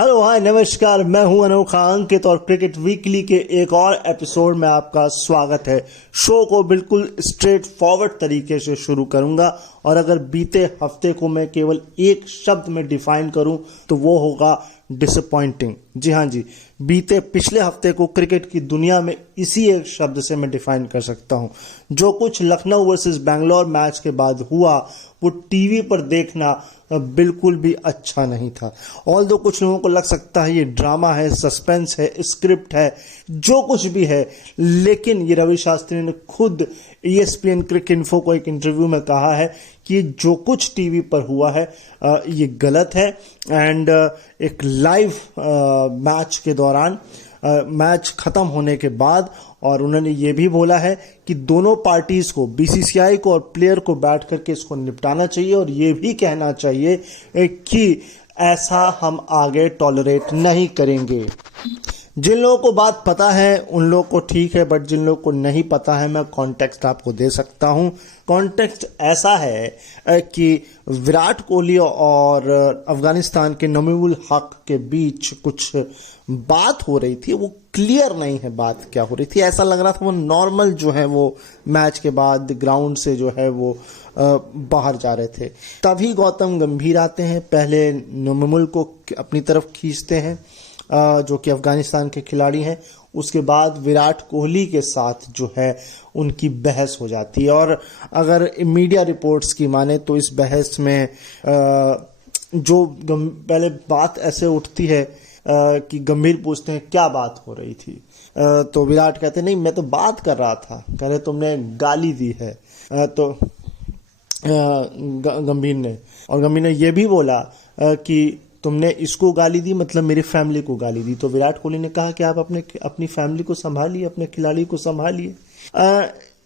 Hello hi नमस्कार, मैं हूं अनोखा अंकित और क्रिकेट वीकली के एक और एपिसोड में आपका स्वागत है। शो को बिल्कुल स्ट्रेट फॉरवर्ड तरीके से शुरू करूंगा और अगर बीते हफ्ते को मैं केवल एक शब्द में डिफाइन करूं तो वो होगा डिसअपॉइंटिंग। जी हाँ जी, बीते पिछले हफ्ते को क्रिकेट की दुनिया में इसी एक शब्द से मैं डिफाइन कर सकता हूं। जो कुछ लखनऊ वर्सेस बैंगलोर मैच के बाद हुआ वो टीवी पर देखना बिल्कुल भी अच्छा नहीं था। ऑल्दो कुछ लोगों को लग सकता है ये ड्रामा है, सस्पेंस है, स्क्रिप्ट है, जो कुछ भी है, लेकिन ये रवि शास्त्री ने खुद ESPN क्रिक इन्फो को एक इंटरव्यू में कहा है कि जो कुछ टीवी पर हुआ है ये गलत है। एंड एक लाइव मैच के दौरान मैच खत्म होने के बाद और उन्होंने ये भी बोला है कि दोनों पार्टीज को, BCCI को और प्लेयर को बैठ करके इसको निपटाना चाहिए और ये भी कहना चाहिए कि ऐसा हम आगे टॉलरेट नहीं करेंगे। जिन लोगों को बात पता है उन लोगों को ठीक है, बट जिन लोगों को नहीं पता है मैं कॉन्टेक्स्ट आपको दे सकता हूं। कॉन्टेक्स्ट ऐसा है कि विराट कोहली और अफगानिस्तान के नमीमुल हक के बीच कुछ बात हो रही थी। वो क्लियर नहीं है बात क्या हो रही थी, ऐसा लग रहा था वो नॉर्मल जो है वो मैच के बाद ग्राउंड से जो है वो बाहर जा रहे थे। तभी गौतम गंभीर आते हैं, पहले नमीमुल को अपनी तरफ खींचते हैं जो कि अफगानिस्तान के खिलाड़ी हैं। उसके बाद विराट कोहली के साथ जो है उनकी बहस हो जाती है और अगर मीडिया रिपोर्ट्स की माने तो इस बहस में जो पहले बात ऐसे उठती है कि गंभीर पूछते हैं क्या बात हो रही थी, तो विराट कहते नहीं मैं तो बात कर रहा था, कह रहे तुमने गाली दी है। तो गंभीर ने ये भी बोला कि तुमने इसको गाली दी मतलब मेरी फैमिली को गाली दी। तो विराट कोहली ने कहा कि आप अपनी फैमिली को संभालिए, अपने खिलाड़ी को संभालिए।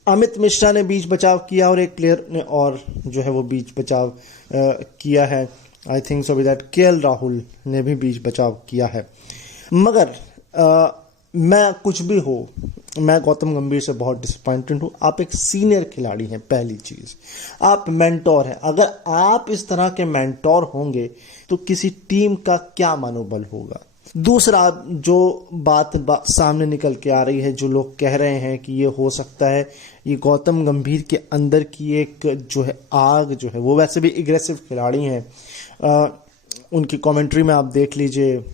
अमित मिश्रा ने बीच बचाव किया और एक प्लेयर ने और जो है वो बीच बचाव किया है। I think so that KL Rahul ने भी बीच बचाव किया है। मगर मैं कुछ भी हो, मैं गौतम गंभीर से बहुत डिसअपॉइंटेड हूँ। आप एक सीनियर खिलाड़ी हैं, पहली चीज आप मेंटोर हैं। अगर आप इस तरह के मेंटोर होंगे तो किसी टीम का क्या मनोबल होगा। दूसरा जो बात सामने निकल के आ रही है, जो लोग कह रहे हैं कि ये हो सकता है ये गौतम गंभीर के अंदर की एक जो है आग जो है, वो वैसे भी एग्रेसिव खिलाड़ी हैं। उनकी कमेंट्री में आप देख लीजिए,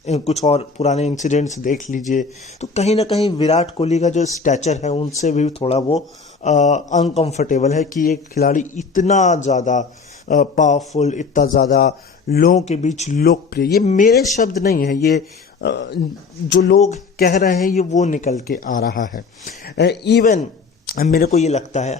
कुछ और पुराने इंसिडेंट्स देख लीजिए, तो कहीं ना कहीं विराट कोहली का जो स्टैचर है उनसे भी थोड़ा वो अनकंफर्टेबल है कि एक खिलाड़ी इतना ज़्यादा पावरफुल, इतना ज़्यादा लोगों के बीच लोकप्रिय, ये मेरे शब्द नहीं है, ये जो लोग कह रहे हैं ये वो निकल के आ रहा है। इवन मेरे को ये लगता है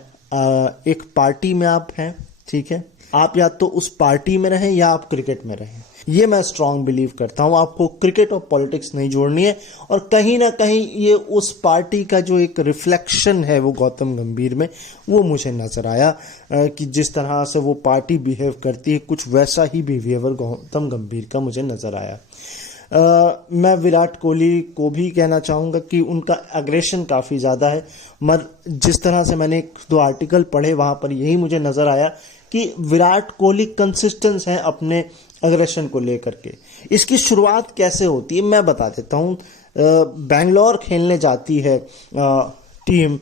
एक पार्टी में आप हैं, ठीक है, आप या तो उस पार्टी में रहें या आप क्रिकेट में रहें। ये मैं स्ट्रांग बिलीव करता हूं। आपको क्रिकेट और पॉलिटिक्स नहीं जोड़नी है। और कहीं ना कहीं ये उस पार्टी का जो एक रिफ्लेक्शन है वो गौतम गंभीर में वो मुझे नजर आया कि जिस तरह से वो पार्टी बिहेव करती है कुछ वैसा ही बिहेवियर गौतम गंभीर का मुझे नजर आया। मैं विराट कोहली को भी कहना चाहूँगा कि उनका एग्रेशन काफ़ी ज़्यादा है, मगर जिस तरह से मैंने 1-2 आर्टिकल पढ़े वहाँ पर यही मुझे नज़र आया कि विराट कोहली कंसिस्टेंट हैं अपने एग्रेशन को लेकर के। इसकी शुरुआत कैसे होती है मैं बता देता हूँ। बैंगलोर खेलने जाती है टीम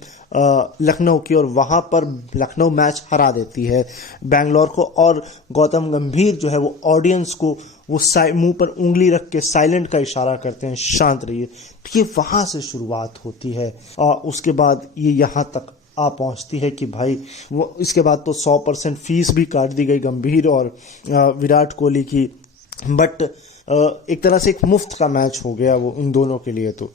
लखनऊ की और वहाँ पर लखनऊ मैच हरा देती है बैंगलोर को, और गौतम गंभीर जो है वो ऑडियंस को वो मुंह पर उंगली रख के साइलेंट का इशारा करते हैं, शांत रहिए। तो ये वहाँ से शुरुआत होती है और उसके बाद ये यहाँ तक आ पहुंचती है कि भाई वो इसके बाद तो 100% फीस भी काट दी गई गंभीर और विराट कोहली की। बट एक तरह से एक मुफ्त का मैच हो गया वो इन दोनों के लिए। तो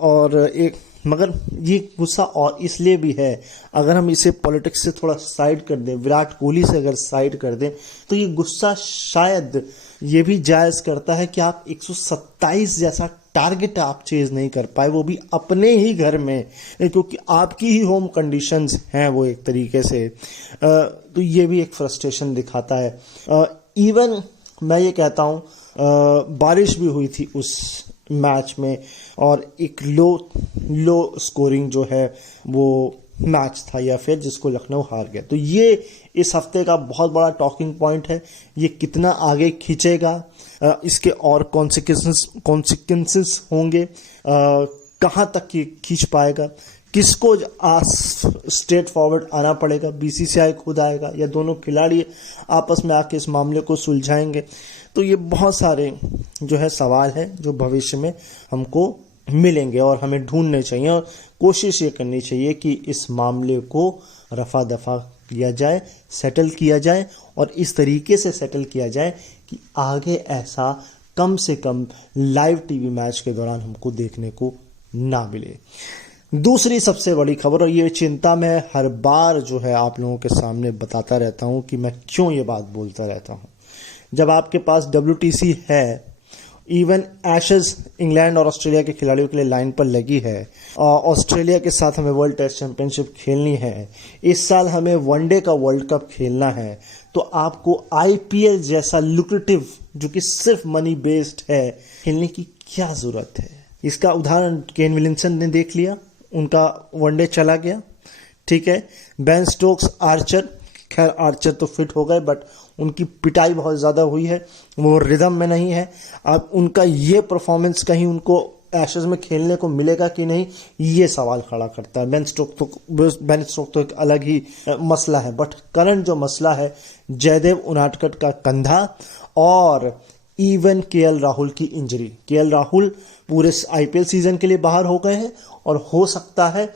और एक मगर ये गुस्सा और इसलिए भी है, अगर हम इसे पॉलिटिक्स से थोड़ा साइड कर दें, विराट कोहली से अगर साइड कर दें, तो ये गुस्सा शायद ये भी जायज़ करता है कि आप 127 जैसा टारगेट आप चेज नहीं कर पाए, वो भी अपने ही घर में, क्योंकि आपकी ही होम कंडीशंस हैं वो एक तरीके से। तो ये भी एक फ्रस्ट्रेशन दिखाता है। इवन मैं ये कहता हूँ बारिश भी हुई थी उस मैच में और एक लो स्कोरिंग जो है वो मैच था या फिर जिसको लखनऊ हार गया। तो ये इस हफ्ते का बहुत बड़ा टॉकिंग पॉइंट है। ये कितना आगे खींचेगा इसके और कॉन्सिक्वेंसेस होंगे, कहाँ तक ये खींच पाएगा, किसको स्ट्रेट फॉरवर्ड आना पड़ेगा, बीसीसीआई खुद आएगा या दोनों खिलाड़ी आपस में आके इस मामले को सुलझाएंगे। तो ये बहुत सारे जो है सवाल हैं जो भविष्य में हमको मिलेंगे और हमें ढूंढने चाहिए और कोशिश ये करनी चाहिए कि इस मामले को रफा दफा किया जाए, सेटल किया जाए और इस तरीके से सेटल किया जाए कि आगे ऐसा कम से कम लाइव टीवी मैच के दौरान हमको देखने को ना मिले। दूसरी सबसे बड़ी खबर, और ये चिंता मैं हर बार जो है आप लोगों के सामने बताता रहता हूं कि मैं क्यों ये बात बोलता रहता हूं। जब आपके पास WTC है, इवन एशेज इंग्लैंड और ऑस्ट्रेलिया के खिलाड़ियों के लिए लाइन पर लगी है, ऑस्ट्रेलिया के साथ हमें वर्ल्ड टेस्ट चैंपियनशिप खेलनी है, इस साल हमें वनडे का वर्ल्ड कप खेलना है, तो आपको IPL जैसा लुक्रेटिव जो कि सिर्फ मनी बेस्ड है खेलने की क्या जरूरत है। इसका उदाहरण केन विलियमसन ने देख लिया, उनका वनडे चला गया, ठीक है। बेन स्टोक्स, आर्चर, खैर आर्चर तो फिट हो गए बट उनकी पिटाई बहुत ज़्यादा हुई है, वो रिदम में नहीं है। अब उनका ये परफॉर्मेंस कहीं उनको एशेज में खेलने को मिलेगा कि नहीं, ये सवाल खड़ा करता है। बेन स्टोक्स तो एक अलग ही मसला है, बट करंट जो मसला है जयदेव उनादकट का कंधा और इवन KL राहुल की इंजरी। KL राहुल पूरे IPL सीजन के लिए बाहर हो गए हैं और हो सकता है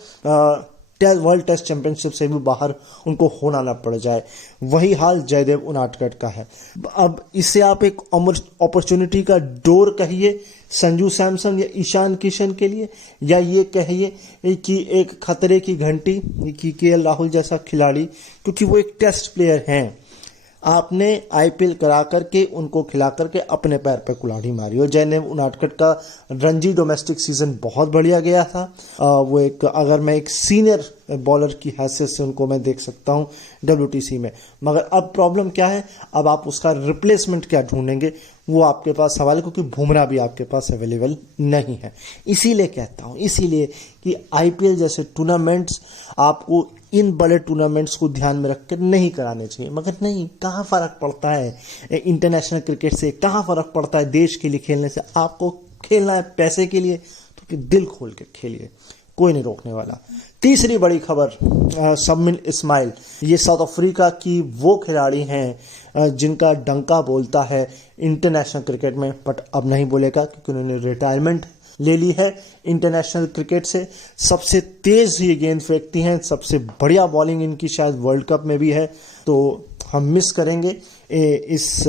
वर्ल्ड टेस्ट चैंपियनशिप से भी बाहर उनको होना ना पड़ जाए। वही हाल जयदेव उनादकट का है। अब इसे आप एक अपॉर्चुनिटी का डोर कहिए संजू सैमसन या ईशान किशन के लिए, या ये कहिए कि एक खतरे की घंटी कि KL राहुल जैसा खिलाड़ी, क्योंकि वो एक टेस्ट प्लेयर हैं, आपने IPL करा करके उनको खिला करके अपने पैर पर कुल्हाड़ी मारी। और जयदेव उनादकट का रणजी डोमेस्टिक सीजन बहुत बढ़िया गया था। वो एक, अगर मैं एक सीनियर बॉलर की हैसियत से उनको मैं देख सकता हूं WTC में, मगर अब प्रॉब्लम क्या है, अब आप उसका रिप्लेसमेंट क्या ढूंढेंगे, वो आपके पास सवाल है, क्योंकि बुमराह भी आपके पास अवेलेबल नहीं है। इसीलिए कहता हूं, इसीलिए कि IPL जैसे टूर्नामेंट्स आपको इन बड़े टूर्नामेंट्स को ध्यान में रखकर नहीं कराने चाहिए। मगर नहीं, कहाँ फ़र्क पड़ता है इंटरनेशनल क्रिकेट से, कहाँ फ़र्क पड़ता है देश के लिए खेलने से। आपको खेलना है पैसे के लिए तो फिर दिल खोल के खेलिए, कोई नहीं रोकने वाला। तीसरी बड़ी खबर, शब्बिन इस्माइल, ये साउथ अफ्रीका की वो खिलाड़ी हैं जिनका डंका बोलता है इंटरनेशनल क्रिकेट में, बट अब नहीं बोलेगा क्योंकि उन्होंने रिटायरमेंट ले ली है इंटरनेशनल क्रिकेट से। सबसे तेज ये गेंद फेंकती हैं, सबसे बढ़िया बॉलिंग इनकी शायद वर्ल्ड कप में भी है, तो हम मिस करेंगे इस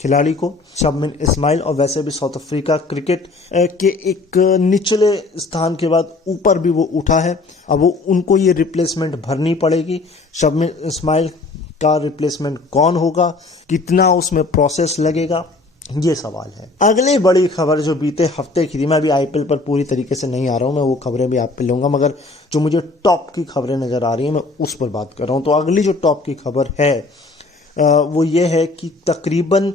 खिलाड़ी को, शब्बिन इस्माइल। और वैसे भी साउथ अफ्रीका क्रिकेट के एक निचले स्थान के बाद ऊपर भी वो उठा है, अब वो उनको ये रिप्लेसमेंट भरनी पड़ेगी। शब्बिन इस्माइल का रिप्लेसमेंट कौन होगा, कितना उसमें प्रोसेस लगेगा, ये सवाल है। अगली बड़ी खबर जो बीते हफ्ते की थी, मैं अभी IPL पर पूरी तरीके से नहीं आ रहा हूं, मैं वो खबरें भी आप पे लूंगा, मगर जो मुझे टॉप की खबरें नजर आ रही हैं मैं उस पर बात कर रहा हूं। तो अगली जो टॉप की खबर है वो ये है कि तकरीबन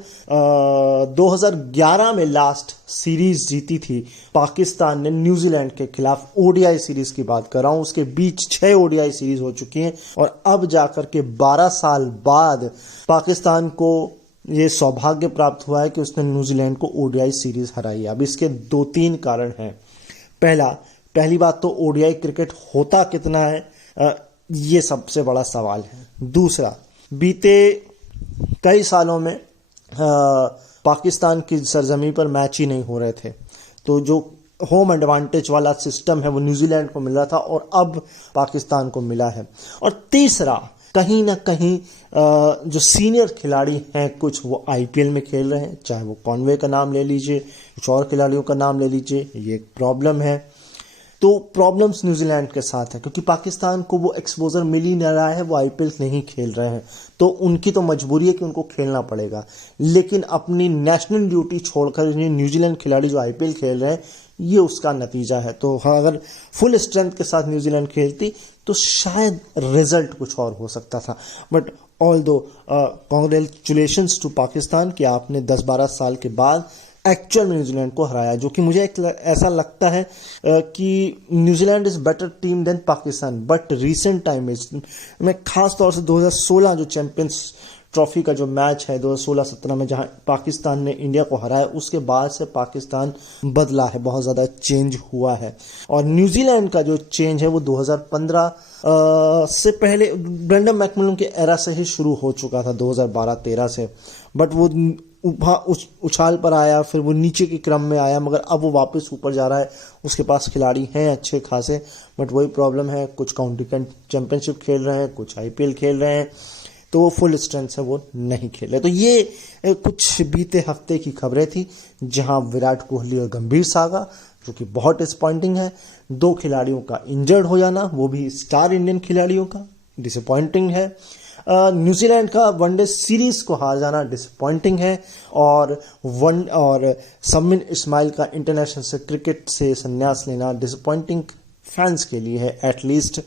2011 में लास्ट सीरीज जीती थी पाकिस्तान ने न्यूजीलैंड के खिलाफ, ODI सीरीज की बात कर रहा हूं। उसके बीच 6 ODI सीरीज हो चुकी हैं और अब जाकर के 12 साल बाद पाकिस्तान को ये सौभाग्य प्राप्त हुआ है कि उसने न्यूजीलैंड को ODI सीरीज हराई। अब इसके 2-3 कारण हैं। पहली बात तो ODI क्रिकेट होता कितना है, ये सबसे बड़ा सवाल है। दूसरा, बीते कई सालों में पाकिस्तान की सरजमी पर मैच ही नहीं हो रहे थे, तो जो होम एडवांटेज वाला सिस्टम है वो न्यूजीलैंड को मिल रहा था और अब पाकिस्तान को मिला है। और तीसरा, कहीं ना कहीं जो सीनियर खिलाड़ी हैं कुछ, वो IPL में खेल रहे हैं, चाहे वो कॉनवे का नाम ले लीजिए, कुछ और खिलाड़ियों का नाम ले लीजिए, ये एक प्रॉब्लम है। तो प्रॉब्लम्स न्यूजीलैंड के साथ है क्योंकि पाकिस्तान को वो एक्सपोजर मिल ही नहीं रहा है, वो IPL नहीं खेल रहे हैं, तो उनकी तो मजबूरी है कि उनको खेलना पड़ेगा। लेकिन अपनी नेशनल ड्यूटी छोड़कर न्यूजीलैंड खिलाड़ी जो IPL खेल रहे हैं, ये उसका नतीजा है। तो अगर फुल स्ट्रेंथ के साथ न्यूजीलैंड खेलती तो शायद रिजल्ट कुछ और हो सकता था। बट ऑल दो कॉन्ग्रेचुलेशंस टू पाकिस्तान कि आपने 10-12 साल के बाद एक्चुअल में न्यूजीलैंड को हराया, जो कि मुझे ऐसा लगता है कि New Zealand is better team than Pakistan. But recent time में मैं खास तौर से 2016 जो चैंपियंस ट्रॉफी का जो मैच है 2016-17 में जहां पाकिस्तान ने इंडिया को हराया, उसके बाद से पाकिस्तान बदला है, बहुत ज़्यादा चेंज हुआ है। और न्यूजीलैंड का जो चेंज है वो 2015 से पहले ब्रेंडन मैकमिलन के एरा से ही शुरू हो चुका था, 2012-13 से। बट वो उछाल पर आया, फिर वो नीचे के क्रम में आया, मगर अब वो वापस ऊपर जा रहा है। उसके पास खिलाड़ी हैं अच्छे खासे, बट वही प्रॉब्लम है, कुछ काउंटी चैंपियनशिप खेल रहे हैं, कुछ IPL खेल रहे हैं, तो वो फुल स्ट्रेंथ से वो नहीं खेले। तो ये कुछ बीते हफ्ते की खबरें थी, जहां विराट कोहली और गंभीर सागा, जो कि बहुत डिसअपॉइंटिंग है। 2 खिलाड़ियों का इंजर्ड हो जाना, वो भी स्टार इंडियन खिलाड़ियों का, डिसअपॉइंटिंग है। न्यूजीलैंड का वनडे सीरीज को हार जाना डिसअपॉइंटिंग है। और समिन इस्माइल का इंटरनेशनल से क्रिकेट से संन्यास लेना डिसअपॉइंटिंग फैंस के लिए है, एटलीस्ट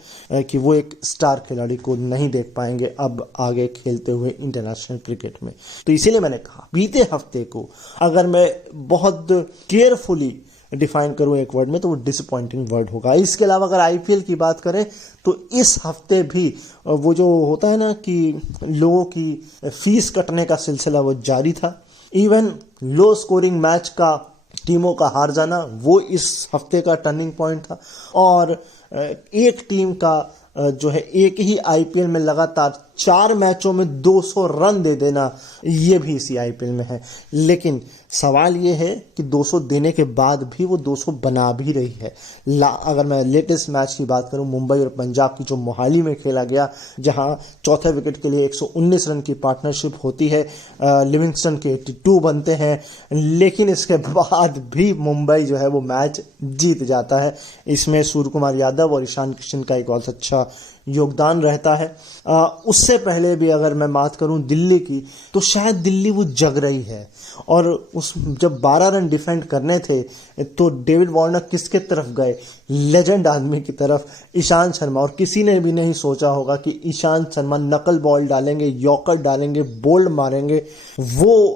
कि वो एक स्टार खिलाड़ी को नहीं देख पाएंगे अब आगे खेलते हुए इंटरनेशनल क्रिकेट में। तो इसीलिए मैंने कहा, बीते हफ्ते को अगर मैं बहुत केयरफुली डिफाइन करूं एक वर्ड में, तो वो डिसअपॉइंटिंग वर्ड होगा। इसके अलावा अगर IPL की बात करें तो इस हफ्ते भी वो जो होता है ना कि लोगों की फीस कटने का सिलसिला वो जारी था। इवन लो स्कोरिंग मैच का टीमों का हार जाना, वो इस हफ्ते का टर्निंग पॉइंट था। और एक टीम का जो है एक ही IPL में लगातार 4 मैचों में 200 रन दे देना, ये भी इसी IPL में है। लेकिन सवाल ये है कि 200 देने के बाद भी वो 200 बना भी रही है। अगर मैं लेटेस्ट मैच की बात करूं, मुंबई और पंजाब की जो मोहाली में खेला गया, जहां चौथे विकेट के लिए 119 रन की पार्टनरशिप होती है, लिविंगस्टन के 82 बनते हैं, लेकिन इसके बाद भी मुंबई जो है वो मैच जीत जाता है। इसमें सूर्य कुमार यादव और ईशान किशन का एक बहुत अच्छा योगदान रहता है। उससे पहले भी अगर मैं बात करूं दिल्ली की, तो शायद दिल्ली वो जग रही है। और जब 12 रन डिफेंड करने थे तो डेविड वार्नर किसके तरफ गए? लेजेंड आदमी की तरफ, ईशांत शर्मा। और किसी ने भी नहीं सोचा होगा कि ईशांत शर्मा नकल बॉल डालेंगे, यॉर्कर डालेंगे, बोल्ड मारेंगे, वो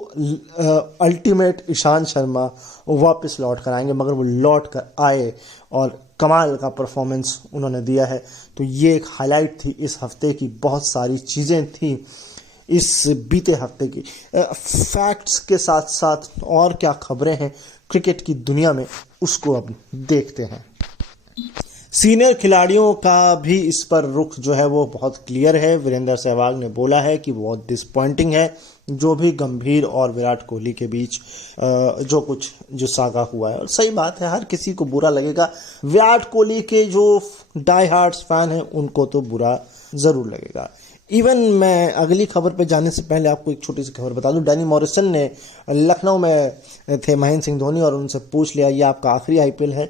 अल्टीमेट ईशांत शर्मा वापस लौट कर आएंगे। मगर वो लौट कर आए और कमाल का परफॉर्मेंस उन्होंने दिया है। तो ये एक हाईलाइट थी इस हफ्ते की, बहुत सारी चीज़ें थी इस बीते हफ्ते की। फैक्ट्स के साथ साथ और क्या खबरें हैं क्रिकेट की दुनिया में, उसको अब देखते हैं। सीनियर खिलाड़ियों का भी इस पर रुख जो है वो बहुत क्लियर है। वीरेंद्र सहवाग ने बोला है कि बहुत डिसअपॉइंटिंग है जो भी गंभीर और विराट कोहली के बीच जो सागा हुआ है। और सही बात है, हर किसी को बुरा लगेगा। विराट कोहली के जो डाई हार्ड्स फैन हैं उनको तो बुरा जरूर लगेगा। इवन मैं अगली खबर पर जाने से पहले आपको एक छोटी सी खबर बता दूं। डैनी मॉरिसन ने लखनऊ में थे महेंद्र सिंह धोनी और उनसे पूछ लिया ये आपका आखिरी IPL है।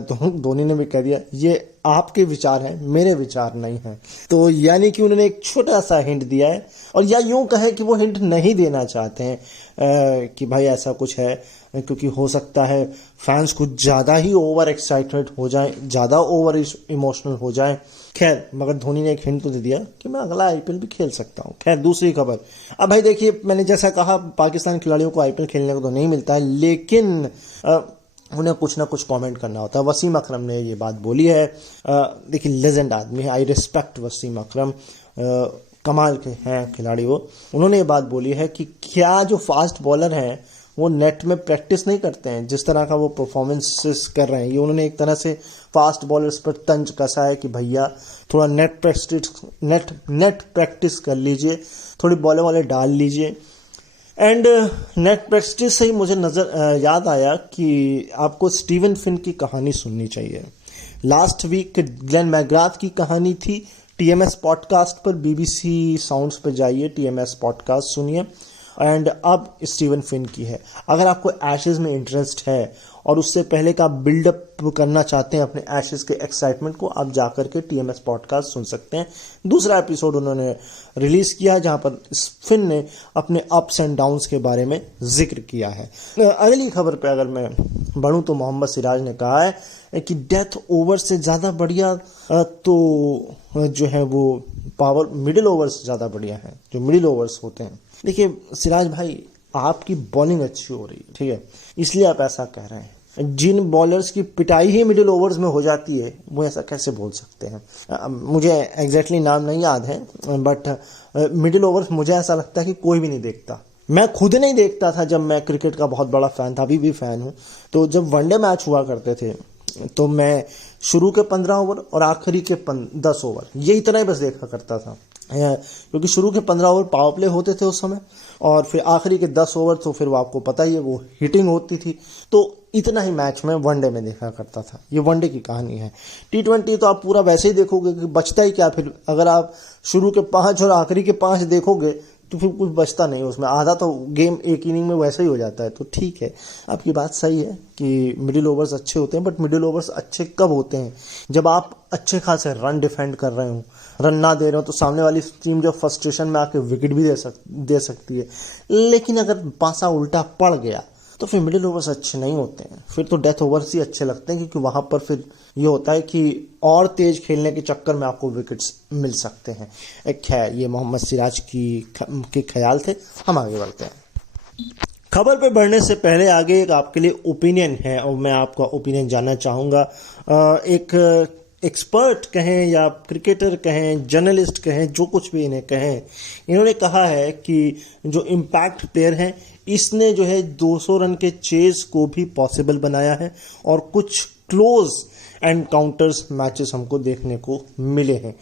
तो धोनी ने भी कह दिया ये आपके विचार हैं, मेरे विचार नहीं हैं। तो यानी कि उन्होंने एक छोटा सा हिंट दिया है, और या यूं कहे कि वो हिंट नहीं देना चाहते हैं कि भाई ऐसा कुछ है, क्योंकि हो सकता है फैंस कुछ ज़्यादा ही ओवर एक्साइटेड हो जाएं, ज़्यादा ओवर इमोशनल हो जाएं। खैर, मगर धोनी ने एक हिंट तो दे दिया कि मैं अगला IPL भी खेल सकता हूं। खैर, दूसरी खबर। अब भाई देखिए, मैंने जैसा कहा पाकिस्तान खिलाड़ियों को IPL खेलने को तो नहीं मिलता है, लेकिन उन्हें कुछ ना कुछ कमेंट करना होता है। वसीम अकरम ने ये बात बोली है। देखिए, लेजेंड आदमी है, आई रिस्पेक्ट वसीम अकरम, कमाल के हैं खिलाड़ी वो। उन्होंने ये बात बोली है कि क्या जो फास्ट बॉलर हैं वो नेट में प्रैक्टिस नहीं करते हैं, जिस तरह का वो परफॉर्मेंसेस कर रहे हैं। ये उन्होंने एक तरह से फास्ट बॉलर्स पर तंज कसा है कि भैया थोड़ा नेट प्रैक्टिस कर लीजिए, थोड़ी बॉलें वाले डाल लीजिए। एंड नेट प्रैक्टिस से ही मुझे याद आया कि आपको स्टीवन फिन की कहानी सुननी चाहिए। लास्ट वीक ग्लेन मैकग्राथ की कहानी थी TMS पॉडकास्ट पर, BBC साउंड्स पर जाइए, TMS पॉडकास्ट सुनिए। एंड अब स्टीवन फिन की है। अगर आपको एशेज में इंटरेस्ट है और उससे पहले का बिल्डअप करना चाहते हैं अपने एशेज के एक्साइटमेंट को, आप जाकर के TMS पॉडकास्ट सुन सकते हैं। दूसरा एपिसोड उन्होंने रिलीज किया है जहां पर फिन ने अपने अप्स एंड डाउन्स के बारे में जिक्र किया है। अगली खबर पे अगर मैं बढ़ूं तो मोहम्मद सिराज ने कहा है कि डेथ ओवर से ज़्यादा बढ़िया तो जो है वो पावर मिडिल ओवर्स ज़्यादा बढ़िया है, जो मिडिल ओवर्स होते हैं। देखिए सिराज भाई, आपकी बॉलिंग अच्छी हो रही है, ठीक है, इसलिए आप ऐसा कह रहे हैं, जिन बॉलर्स की पिटाई ही मिडिल ओवर्स में हो जाती है वो ऐसा कैसे बोल सकते हैं। मुझे एग्जैक्टली नाम नहीं याद है, बट मिडिल ओवर्स मुझे ऐसा लगता है कि कोई भी नहीं देखता। मैं खुद नहीं देखता था जब मैं क्रिकेट का बहुत बड़ा फैन था, अभी भी फैन हूँ। तो जब वनडे मैच हुआ करते थे तो मैं शुरू के 15 ओवर और आखिरी के 10 ओवर ये इतना ही बस देखा करता था, क्योंकि शुरू के 15 ओवर पावर प्ले होते थे उस समय, और फिर आखिरी के 10 ओवर तो फिर वो आपको पता ही है वो हिटिंग होती थी। तो इतना ही मैच में वनडे में देखा करता था। ये वनडे की कहानी है। T20 तो आप पूरा वैसे ही देखोगे कि बचता ही क्या। फिर अगर आप शुरू के 5 और आखिरी के 5 देखोगे तो फिर कुछ बचता नहीं उसमें, आधा तो गेम एक इनिंग में वैसे ही हो जाता है। तो ठीक है, आपकी बात सही है कि मिडिल ओवर्स अच्छे होते हैं, बट मिडिल ओवर्स अच्छे कब होते हैं? जब आप अच्छे खासे रन डिफेंड कर रहे हो, रन ना दे रहे हो तो सामने वाली टीम जो फ्रस्ट्रेशन में आके विकेट भी दे सकती है। लेकिन अगर पासा उल्टा पड़ गया तो फिर मिडिल ओवर्स अच्छे नहीं होते हैं, फिर तो डेथ ओवर्स ही अच्छे लगते हैं, क्योंकि वहां पर फिर ये होता है कि और तेज खेलने के चक्कर में आपको विकेट्स मिल सकते हैं। एक है ये मोहम्मद सिराज के ख्याल थे। हम आगे बढ़ते हैं। खबर पे बढ़ने से पहले आगे एक आपके लिए ओपिनियन है और मैं आपका ओपिनियन जानना चाहूँगा। एक एक्सपर्ट कहें या क्रिकेटर कहें, जर्नलिस्ट कहें, जो कुछ भी इन्हें कहें, इन्होंने कहा है कि जो इम्पैक्ट प्लेयर है इसने जो है 200 रन के चेज को भी पॉसिबल बनाया है और कुछ क्लोज एनकाउंटर्स मैचेस हमको देखने को मिले हैं।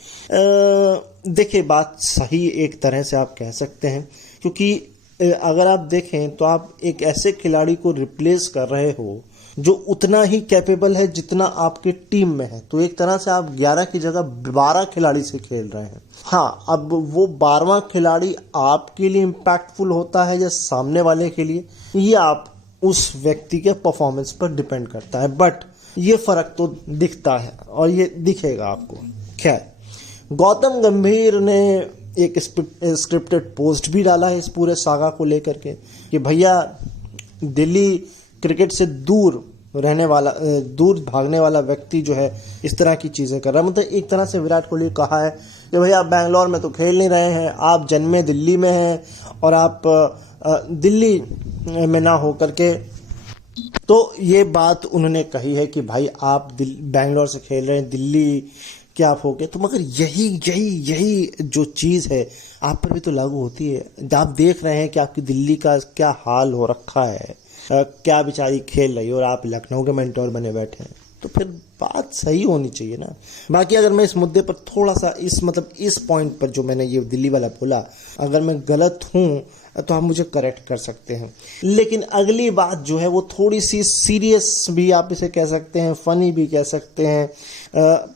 देखिए, बात सही एक तरह से आप कह सकते हैं, क्योंकि अगर आप देखें तो आप एक ऐसे खिलाड़ी को रिप्लेस कर रहे हो जो उतना ही कैपेबल है जितना आपके टीम में है। तो एक तरह से आप 11 की जगह 12 खिलाड़ी से खेल रहे हैं। हाँ, अब वो 12वां खिलाड़ी आपके लिए इम्पैक्टफुल होता है या सामने वाले के लिए, ये आप उस व्यक्ति के परफॉर्मेंस पर डिपेंड करता है, बट ये फर्क तो दिखता है और ये दिखेगा आपको। खैर, गौतम गंभीर ने एक स्क्रिप्टेड पोस्ट भी डाला है इस पूरे सागा को लेकर के कि भैया दिल्ली क्रिकेट से दूर भागने वाला व्यक्ति जो है इस तरह की चीजें कर रहा है। मतलब एक तरह से विराट कोहली कहा है कि भैया आप बैंगलोर में तो खेल नहीं रहे हैं, आप जन्मे दिल्ली में हैं और आप दिल्ली में ना हो करके, तो ये बात उन्होंने कही है कि भाई आप बैंगलोर से खेल रहे हैं, दिल्ली क्या आप हो गए। तो मगर यही जो चीज़ है आप पर भी तो लागू होती है। आप देख रहे हैं कि आपकी दिल्ली का क्या हाल हो रखा है, क्या बेचारी खेल रही है और आप लखनऊ के मेंटोर बने बैठे हैं, तो फिर बात सही होनी चाहिए ना। बाकी अगर मैं इस मुद्दे पर थोड़ा सा इस पॉइंट पर जो मैंने ये दिल्ली वाला बोला, अगर मैं गलत हूँ तो आप मुझे करेक्ट कर सकते हैं। लेकिन अगली बात जो है वो थोड़ी सी सीरियस भी आप इसे कह सकते हैं, फनी भी कह सकते हैं।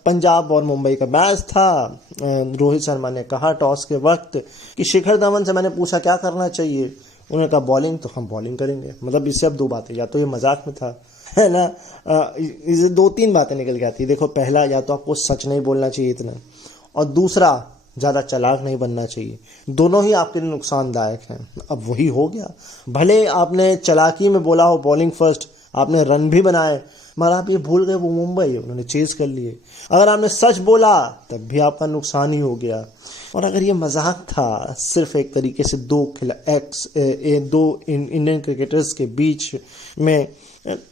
पंजाब और मुंबई का मैच था। रोहित शर्मा ने कहा टॉस के वक्त कि शिखर धवन से मैंने पूछा क्या करना चाहिए, उन्होंने कहा बॉलिंग, तो हम बॉलिंग करेंगे। मतलब इससे अब दो बातें, या तो ये मजाक में था, है ना, इसे 2-3 बातें निकल के आती है। देखो, पहला, या तो आपको सच नहीं बोलना चाहिए इतना, और दूसरा ज़्यादा चालाक नहीं बनना चाहिए। दोनों ही आपके लिए नुकसानदायक हैं। अब वही हो गया, भले आपने चालाकी में बोला हो बॉलिंग फर्स्ट, आपने रन भी बनाए, मगर आप ये भूल गए वो मुंबई है, उन्होंने चेज कर लिए। अगर आपने सच बोला तब भी आपका नुकसान ही हो गया। और अगर ये मजाक था सिर्फ एक तरीके से दो इंडियन क्रिकेटर्स के बीच में,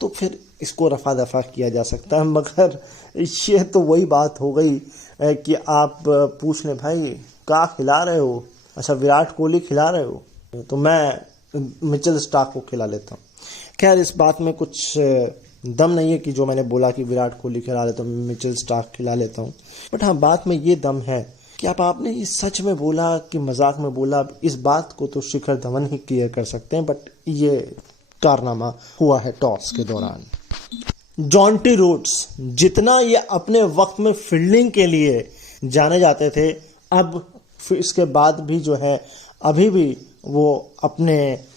तो फिर इसको रफा दफा किया जा सकता है। मगर ये तो वही बात हो गई कि आप पूछ लें भाई क्या खिला रहे हो, अच्छा विराट कोहली खिला रहे हो तो मैं मिचेल स्टार्क को खिला लेता हूँ। खैर, इस बात में कुछ दम नहीं है कि जो मैंने बोला कि विराट कोहली खिला लेता हूँ, मिचेल स्टार्क खिला लेता हूँ। बट हाँ, बात में ये दम है कि आपने ये सच में बोला कि मजाक में बोला, इस बात को तो शिखर धवन ही क्लियर कर सकते हैं। बट ये कारनामा हुआ है टॉस के दौरान। जॉन्टी रूट्स, जितना ये अपने वक्त में फील्डिंग के लिए जाने जाते थे, अब इसके बाद भी जो है अभी भी वो अपने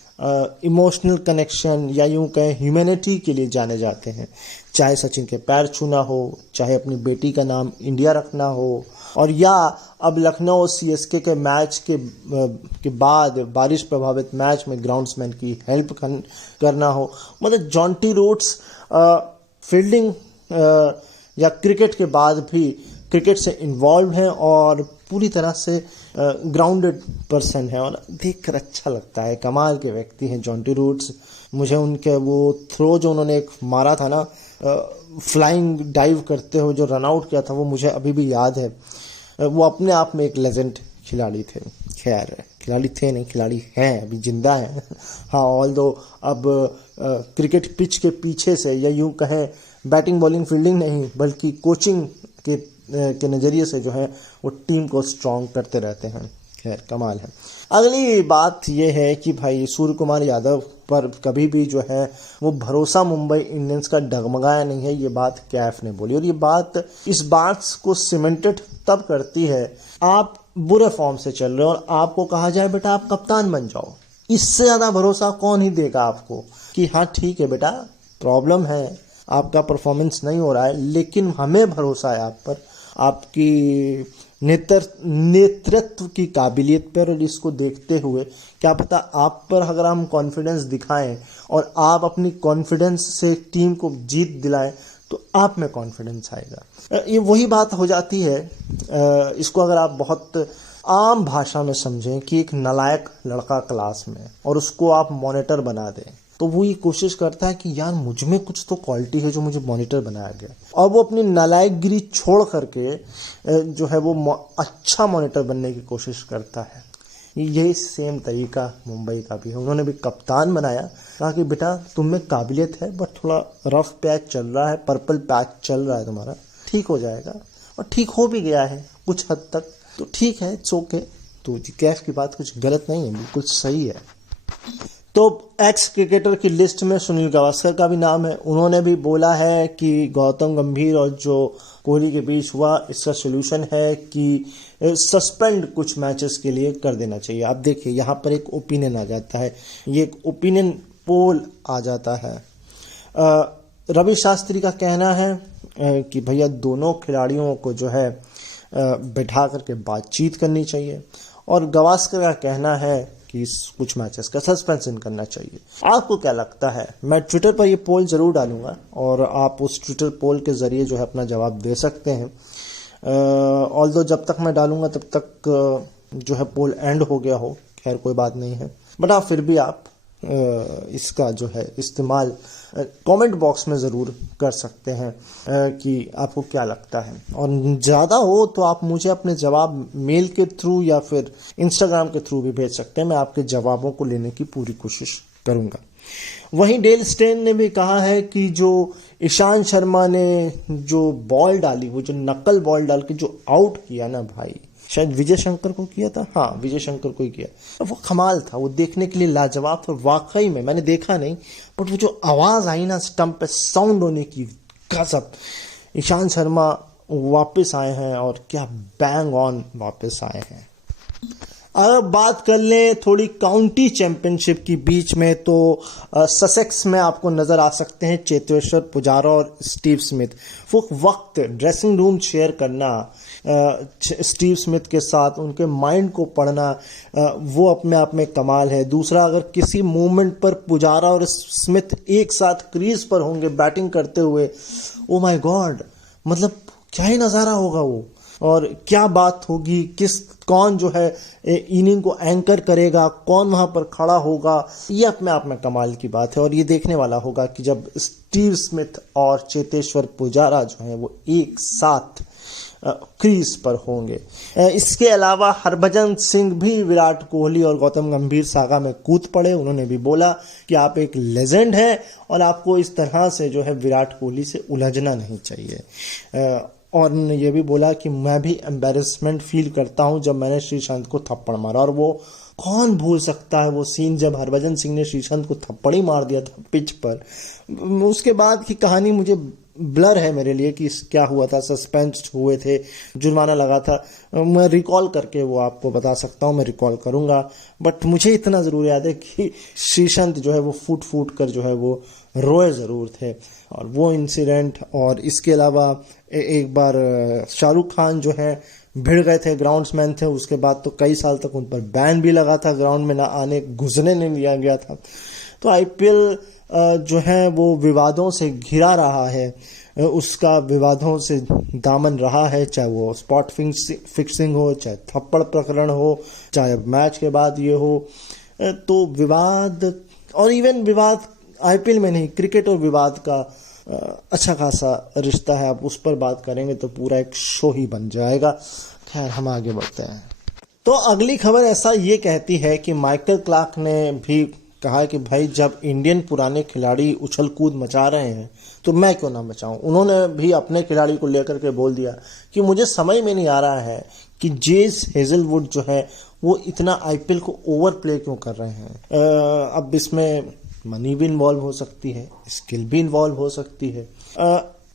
इमोशनल कनेक्शन या यूं कहें ह्यूमैनिटी के लिए जाने जाते हैं। चाहे सचिन के पैर छूना हो, चाहे अपनी बेटी का नाम इंडिया रखना हो, और या अब लखनऊ CSK के मैच के बाद बारिश प्रभावित मैच में ग्राउंड्समैन की हेल्प करना हो। मतलब जॉन्टी रूट्स फील्डिंग या क्रिकेट के बाद भी क्रिकेट से इन्वॉल्व हैं और पूरी तरह से ग्राउंडेड पर्सन है और देखकर अच्छा लगता है। कमाल के व्यक्ति हैं जॉन्टी रूट्स। मुझे उनके वो थ्रो जो उन्होंने एक मारा था ना, फ्लाइंग डाइव करते हुए जो रन आउट किया था, वो मुझे अभी भी याद है। वो अपने आप में एक लेजेंड खिलाड़ी थे। खैर, खिलाड़ी थे नहीं, खिलाड़ी हैं, अभी जिंदा हैं। हाँ, ऑल दो अब क्रिकेट पिच के पीछे से, या यूं कहें बैटिंग बॉलिंग फील्डिंग नहीं बल्कि कोचिंग के नज़रिए से जो है वो टीम को स्ट्रॉन्ग करते रहते हैं। खैर, कमाल है। अगली बात यह है कि भाई सूर्य कुमार यादव पर कभी भी जो है वो भरोसा मुंबई इंडियंस का डगमगाया नहीं है, ये बात कैफ ने बोली। और ये बात इस बात को सीमेंटेड तब करती है, आप बुरे फॉर्म से चल रहे हो और आपको कहा जाए बेटा आप कप्तान बन जाओ, इससे ज्यादा भरोसा कौन ही देगा आपको कि हाँ ठीक है बेटा, प्रॉब्लम है, आपका परफॉर्मेंस नहीं हो रहा है, लेकिन हमें भरोसा है आप पर, आपकी नेतृत्व की काबिलियत पर। और इसको देखते हुए क्या पता आप पर अगर हम कॉन्फिडेंस दिखाएं और आप अपनी कॉन्फिडेंस से टीम को जीत दिलाएं तो आप में कॉन्फिडेंस आएगा। ये वही बात हो जाती है, इसको अगर आप बहुत आम भाषा में समझें कि एक नालायक लड़का क्लास में और उसको आप मॉनिटर बना दें, तो वो ये कोशिश करता है कि यार मुझ में कुछ तो क्वालिटी है जो मुझे मॉनिटर बनाया गया, और वो अपनी नालायकगिरी छोड़ करके जो है वो अच्छा मॉनिटर बनने की कोशिश करता है। यही सेम तरीका मुंबई का भी है। उन्होंने भी कप्तान बनाया, कहा कि बेटा तुम में काबिलियत है बट थोड़ा रफ पैच चल रहा है, पर्पल पैच चल रहा है तुम्हारा, ठीक हो जाएगा। और ठीक हो भी गया है कुछ हद तक, तो ठीक है, इट्स ओके। तो कैफ की बात कुछ गलत नहीं है, बिल्कुल सही है। तो एक्स क्रिकेटर की लिस्ट में सुनील गावस्कर का भी नाम है। उन्होंने भी बोला है कि गौतम गंभीर और जो कोहली के बीच हुआ, इसका सोल्यूशन है कि सस्पेंड कुछ मैचेस के लिए कर देना चाहिए। आप देखिए यहाँ पर एक ओपिनियन आ जाता है, ये एक ओपिनियन पोल आ जाता है। रवि शास्त्री का कहना है कि भैया दोनों खिलाड़ियों को जो है बैठा करके बातचीत करनी चाहिए, और गावस्कर का कहना है कि कुछ मैचेस का सस्पेंशन करना चाहिए। आपको क्या लगता है? मैं ट्विटर पर ये पोल जरूर डालूंगा और आप उस ट्विटर पोल के जरिए जो है अपना जवाब दे सकते हैं। ऑल्दो जब तक मैं डालूंगा तब तक जो है पोल एंड हो गया हो, खैर कोई बात नहीं है, बट आप फिर भी आप इसका जो है इस्तेमाल कमेंट बॉक्स में ज़रूर कर सकते हैं कि आपको क्या लगता है। और ज़्यादा हो तो आप मुझे अपने जवाब मेल के थ्रू या फिर इंस्टाग्राम के थ्रू भी भेज सकते हैं, मैं आपके जवाबों को लेने की पूरी कोशिश करूँगा। वहीं डेल स्टेन ने भी कहा है कि जो ईशांत शर्मा ने जो बॉल डाली, वो जो नकल बॉल डाल के जो आउट किया ना भाई, शायद विजय शंकर को किया था, हाँ विजय शंकर को ही किया, वो कमाल था, वो देखने के लिए लाजवाब था। वाकई में मैंने देखा नहीं, बट वो जो आवाज आई ना स्टंप पे साउंड होने की, गजब। ईशांत शर्मा वापस आए हैं और क्या बैंग ऑन वापस आए हैं। अगर बात कर लें थोड़ी काउंटी चैंपियनशिप की बीच में, तो ससेक्स में आपको नजर आ सकते हैं चेतेश्वर पुजारा और स्टीव स्मिथ। वो वक्त ड्रेसिंग रूम शेयर करना स्टीव स्मिथ के साथ, उनके माइंड को पढ़ना, वो अपने आप में कमाल है। दूसरा, अगर किसी मूवमेंट पर पुजारा और स्मिथ एक साथ क्रीज पर होंगे बैटिंग करते हुए, ओ माय गॉड, मतलब क्या ही नज़ारा होगा वो, और क्या बात होगी, कौन जो है इनिंग को एंकर करेगा, कौन वहां पर खड़ा होगा, ये अपने आप में कमाल की बात है। और ये देखने वाला होगा कि जब स्टीव स्मिथ और चेतेश्वर पुजारा जो है वो एक साथ क्रीज पर होंगे। इसके अलावा हरभजन सिंह भी विराट कोहली और गौतम गंभीर सागा में कूद पड़े। उन्होंने भी बोला कि आप एक लेजेंड हैं और आपको इस तरह से जो है विराट कोहली से उलझना नहीं चाहिए। और उन्होंने ये भी बोला कि मैं भी एम्बैरेसमेंट फील करता हूं जब मैंने श्रीशांत को थप्पड़ मारा। और वो कौन भूल सकता है वो सीन जब हरभजन सिंह ने श्रीशांत को थप्पड़ ही मार दिया था पिच पर। उसके बाद की कहानी मुझे ब्लर है मेरे लिए कि क्या हुआ था, सस्पेंस हुए थे, जुर्माना लगा था, मैं रिकॉल करके वो आपको बता सकता हूँ, मैं रिकॉल करूँगा। बट मुझे इतना ज़रूर याद है कि श्रीशांत जो है वो फूट फूट कर जो है वो रोए ज़रूर थे। और वो इंसिडेंट, और इसके अलावा एक बार शाहरुख खान जो है भिड़ गए थे, ग्राउंड्समैन थे, उसके बाद तो कई साल तक उन पर बैन भी लगा था, ग्राउंड में ना आने, घुसने नहीं दिया गया था। तो आईपीएल जो है वो विवादों से घिरा रहा है, उसका विवादों से दामन रहा है, चाहे वो स्पॉट फिक्सिंग हो, चाहे थप्पड़ प्रकरण हो, चाहे मैच के बाद ये हो। तो विवाद, और इवन विवाद आईपीएल में नहीं, क्रिकेट और विवाद का अच्छा खासा रिश्ता है। अब उस पर बात करेंगे तो पूरा एक शो ही बन जाएगा। खैर, हम आगे बढ़ते हैं। तो अगली खबर ऐसा ये कहती है कि माइकल क्लार्क ने भी कहा कि भाई, जब इंडियन पुराने खिलाड़ी उछल कूद मचा रहे हैं तो मैं क्यों ना बचाऊं। उन्होंने भी अपने खिलाड़ी को लेकर के बोल दिया कि मुझे समझ में नहीं आ रहा है कि जेस हेजलवुड जो है वो इतना आईपीएल को ओवर प्ले क्यों कर रहे हैं। अब इसमें मनी भी इन्वॉल्व हो सकती है, स्किल भी इन्वॉल्व हो सकती है,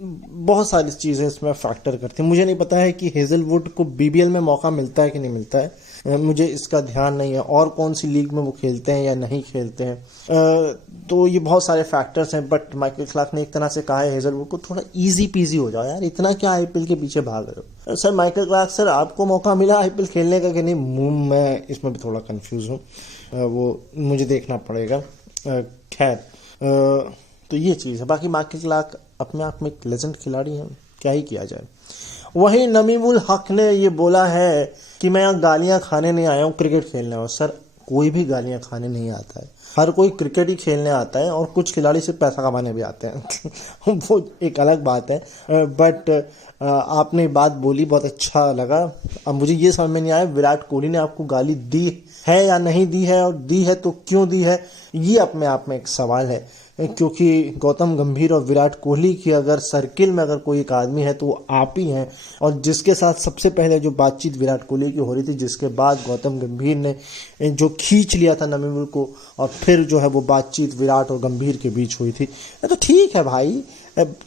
बहुत सारी चीज़ें इसमें फैक्टर करती हैं। मुझे नहीं पता है कि हेजलवुड को बीबीएल में मौका मिलता है कि नहीं मिलता है, मुझे इसका ध्यान नहीं है, और कौन सी लीग में वो खेलते हैं या नहीं खेलते हैं। तो ये बहुत सारे फैक्टर्स हैं। बट माइकल क्लार्क ने एक तरह से कहा है हेजलवुड को, थोड़ा इजी पीजी हो जाओ यार, इतना क्या आईपीएल के पीछे भाग रहे हो। सर माइकल क्लार्क सर, आपको मौका मिला आईपीएल खेलने का कि नहीं? मैं इसमें भी थोड़ा कंफ्यूज हूँ, वो मुझे देखना पड़ेगा। खैर, तो ये चीज़ है। बाकी माइकल क्लार्क अपने आप में एक लेजेंड खिलाड़ी हैं, क्या ही किया जाए। वहीं नमीमुल हक ने ये बोला है कि मैं यहाँ गालियाँ खाने नहीं आया हूँ, क्रिकेट खेलने आया हूँ। सर, कोई भी गालियाँ खाने नहीं आता है, हर कोई क्रिकेट ही खेलने आता है, और कुछ खिलाड़ी से पैसा कमाने भी आते हैं वो एक अलग बात है। बट आपने बात बोली, बहुत अच्छा लगा। अब मुझे ये समझ में नहीं आया विराट कोहली ने आपको गाली दी है या नहीं दी है, और दी है तो क्यों दी है, ये अपने आप में एक सवाल है। क्योंकि गौतम गंभीर और विराट कोहली की अगर सर्किल में अगर कोई एक आदमी है तो वो आप ही हैं, और जिसके साथ सबसे पहले जो बातचीत विराट कोहली की हो रही थी, जिसके बाद गौतम गंभीर ने जो खींच लिया था नमीमुल को, और फिर जो है वो बातचीत विराट और गंभीर के बीच हुई थी। तो ठीक है भाई,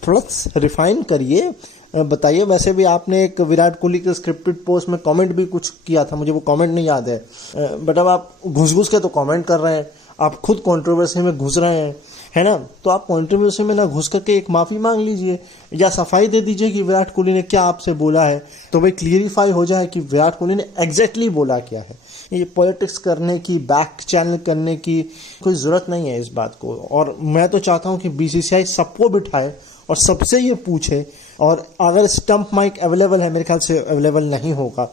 थोड़ा रिफाइन करिए, बताइए। वैसे भी आपने एक विराट कोहली के स्क्रिप्टेड पोस्ट में कमेंट भी कुछ किया था, मुझे वो कमेंट नहीं याद है, बट अब आप घुस घुस के तो कमेंट कर रहे हैं, आप खुद कंट्रोवर्सी में घुस रहे हैं, है ना। तो आप कंट्रोवर्सी में ना घुस करके एक माफ़ी मांग लीजिए, या सफाई दे दीजिए कि विराट कोहली ने क्या आपसे बोला है, तो भाई क्लियरिफाई हो जाए कि विराट कोहली ने एग्जैक्टली बोला क्या है। ये पॉलिटिक्स करने की, बैक चैनल करने की कोई ज़रूरत नहीं है इस बात को। और मैं तो चाहता हूँ कि बीसीसीआई सबको बिठाए और सबसे ये पूछे, और अगर स्टंप माइक अवेलेबल है, मेरे ख्याल से अवेलेबल नहीं होगा,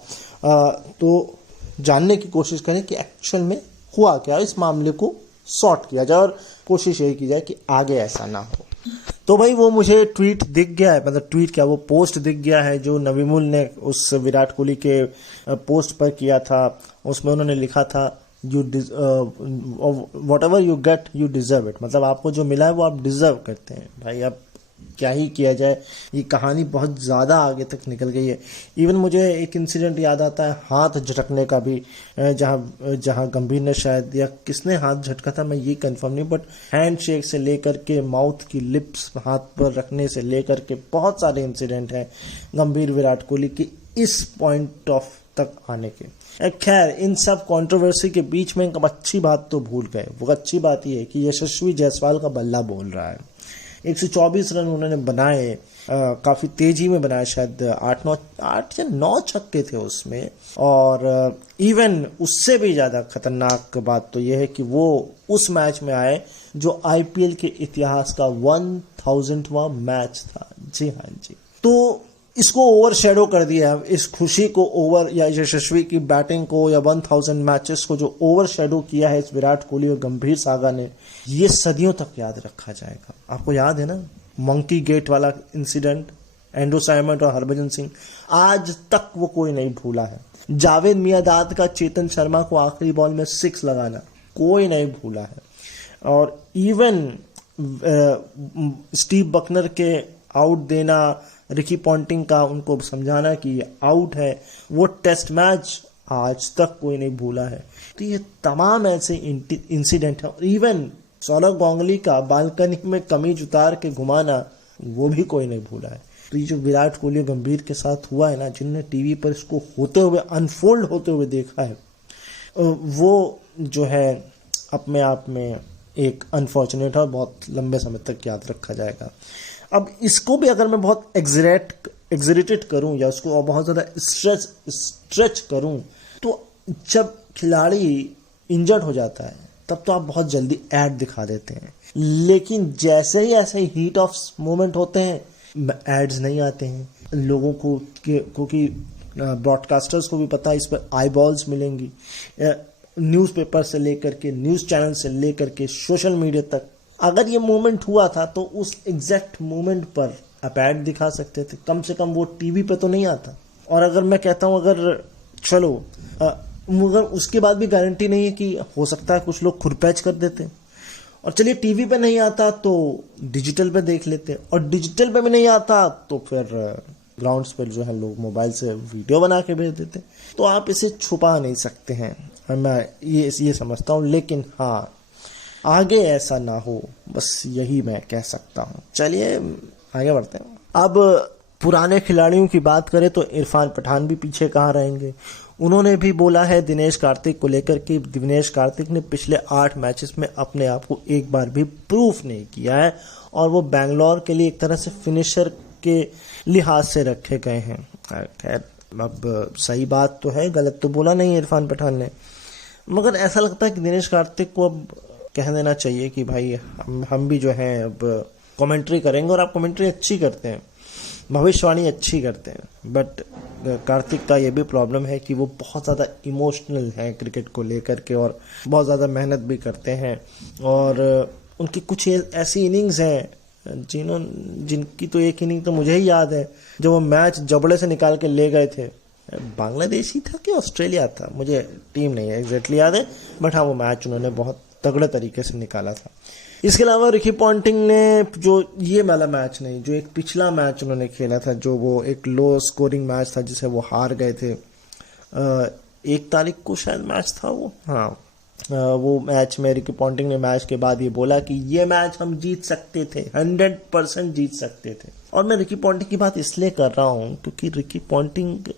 तो जानने की कोशिश करें कि एक्चुअल में हुआ क्या, इस मामले को सॉर्ट किया जाए, और कोशिश यही की जाए कि आगे ऐसा ना हो। तो भाई वो मुझे ट्वीट दिख गया है, मतलब ट्वीट क्या, वो पोस्ट दिख गया है जो नवीमुल ने उस विराट कोहली के पोस्ट पर किया था। उसमें उन्होंने लिखा था, what ever you get you deserve it, मतलब आपको जो मिला है वो आप डिजर्व करते हैं। भाई अब क्या ही किया जाए, ये कहानी बहुत ज़्यादा आगे तक निकल गई है। इवन मुझे एक इंसिडेंट याद आता है हाथ झटकने का भी, जहाँ गंभीर ने शायद, या किसने हाथ झटका था मैं ये कंफर्म नहीं, बट हैंड शेक से लेकर के माउथ की लिप्स हाथ पर रखने से लेकर के बहुत सारे इंसिडेंट हैं गंभीर विराट कोहली के इस पॉइंट ऑफ तक आने के। खैर, इन सब कंट्रोवर्सी के बीच में एक अच्छी बात तो भूल गए। वो अच्छी बात ये है कि यशस्वी जायसवाल का बल्ला बोल रहा है। 124 रन उन्होंने बनाए, काफ़ी तेजी में बनाए, शायद 8 या 9 छक्के थे उसमें। और इवन उससे भी ज़्यादा खतरनाक बात तो यह है कि वो उस मैच में आए जो आईपीएल के इतिहास का 1000वां मैच था। जी हाँ जी, तो इसको ओवर शेडो कर दिया है, इस खुशी को ओवर, या यशस्वी की बैटिंग को, या 1000 मैचेस को जो ओवर शेडो किया है इस विराट कोहली और गंभीर सागा ने, ये सदियों तक याद रखा जाएगा। आपको याद है ना मंकी गेट वाला इंसिडेंट, एंड्रू साइमंड और हरभजन सिंह, आज तक वो कोई नहीं भूला है। जावेद मियांदाद का चेतन शर्मा को आखिरी बॉल में 6 लगाना कोई नहीं भूला है। और इवन स्टीव बकनर के आउट देना, रिकी पॉन्टिंग का उनको समझाना कि ये आउट है, वो टेस्ट मैच आज तक कोई नहीं भूला है। तो ये तमाम ऐसे इंसिडेंट हैं। और इवन सौरव गांगुली का बालकनी में कमीज उतार के घुमाना, वो भी कोई नहीं भूला है। तो ये जो विराट कोहली गंभीर के साथ हुआ है ना, जिनने टीवी पर इसको होते हुए, अनफोल्ड होते हुए देखा है, वो जो है अपने आप में एक अनफॉर्चुनेट है और बहुत लंबे समय तक याद रखा जाएगा। अब इसको भी अगर मैं बहुत एग्जरेटेड करूं, या उसको बहुत ज़्यादा स्ट्रेच करूं, तो जब खिलाड़ी इंजर्ड हो जाता है तब तो आप बहुत जल्दी ऐड दिखा देते हैं, लेकिन जैसे ही ऐसे हीट ऑफ मोमेंट होते हैं एड्स नहीं आते हैं लोगों को, क्योंकि ब्रॉडकास्टर्स को भी पता है इस पर आई बॉल्स मिलेंगी। न्यूज़पेपर से लेकर के, न्यूज़ चैनल से लेकर के सोशल मीडिया तक अगर ये मोमेंट हुआ था तो उस एग्जैक्ट मोमेंट पर आप ऐड दिखा सकते थे, कम से कम वो टीवी पे तो नहीं आता। और अगर मैं कहता हूँ अगर चलो मगर उसके बाद भी गारंटी नहीं है कि हो सकता है कुछ लोग खुरपैच कर देते, और चलिए टीवी पे नहीं आता तो डिजिटल पे देख लेते, और डिजिटल पे भी नहीं आता तो फिर ग्राउंड्स पर जो है लोग मोबाइल से वीडियो बना के भेज देते। तो आप इसे छुपा नहीं सकते हैं, मैं ये समझता हूँ। लेकिन हाँ, आगे ऐसा ना हो, बस यही मैं कह सकता हूँ। चलिए आगे बढ़ते हैं। अब पुराने खिलाड़ियों की बात करें तो इरफान पठान भी पीछे कहाँ रहेंगे। उन्होंने भी बोला है दिनेश कार्तिक को लेकर कि दिनेश कार्तिक ने पिछले 8 मैचेस में अपने आप को एक बार भी प्रूफ नहीं किया है, और वो बैंगलोर के लिए एक तरह से फिनिशर के लिहाज से रखे गए हैं। खैर, अब सही बात तो है, गलत तो बोला नहीं इरफान पठान ने, मगर ऐसा लगता है कि दिनेश कार्तिक को अब कह देना चाहिए कि भाई हम भी जो है अब कमेंट्री करेंगे, और आप कमेंट्री अच्छी करते हैं, भविष्यवाणी अच्छी करते हैं, बट कार्तिक का ये भी प्रॉब्लम है कि वो बहुत ज़्यादा इमोशनल हैं क्रिकेट को लेकर के, और बहुत ज़्यादा मेहनत भी करते हैं। और उनकी कुछ ऐसी इनिंग्स हैं जिनकी तो एक इनिंग तो मुझे ही याद है, जब वो मैच जबड़े से निकाल के ले गए थे। बांग्लादेश ही था कि ऑस्ट्रेलिया था, मुझे टीम नहीं है एग्जैक्टली याद है, बट हाँ वो मैच उन्होंने बहुत तगड़े तरीके से निकाला था। इसके अलावा रिकी पॉन्टिंग ने जो ये वाला मैच नहीं, जो एक पिछला मैच उन्होंने खेला था, जो वो एक लो स्कोरिंग मैच था जिसे वो हार गए थे, 1 तारीख को शायद मैच था वो, हाँ वो मैच में रिकी पॉन्टिंग ने मैच के बाद ये बोला कि ये मैच हम जीत सकते थे, 100% जीत सकते थे। और मैं रिकी पॉन्टिंग की बात इसलिए कर रहा हूँ क्योंकि रिकी पॉन्टिंग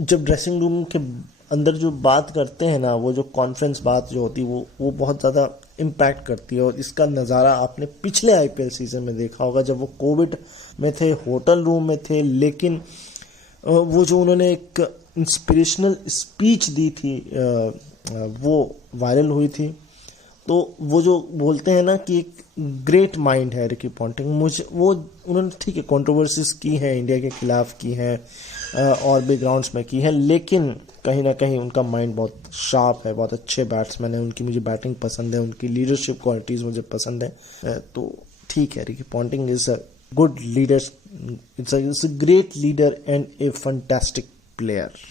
जब ड्रेसिंग रूम के अंदर जो बात करते हैं ना, वो जो कॉन्फ्रेंस बात जो होती है वो बहुत ज़्यादा इम्पैक्ट करती है। और इसका नज़ारा आपने पिछले आईपीएल सीजन में देखा होगा, जब वो कोविड में थे, होटल रूम में थे, लेकिन वो जो उन्होंने एक इंस्पिरेशनल स्पीच दी थी वो वायरल हुई थी। तो वो जो बोलते हैं ना कि एक ग्रेट माइंड है रिकी पॉन्टिंग, मुझे वो उन्होंने ठीक है कंट्रोवर्सीज की हैं, इंडिया के खिलाफ की हैं, और भी ग्राउंड्स में की है, लेकिन कहीं ना कहीं उनका माइंड बहुत शार्प है, बहुत अच्छे बैट्समैन है, उनकी मुझे बैटिंग पसंद है, उनकी लीडरशिप क्वालिटीज़ मुझे पसंद है। तो ठीक है, Ricky Ponting is a good leader, it's a great leader and A fantastic player.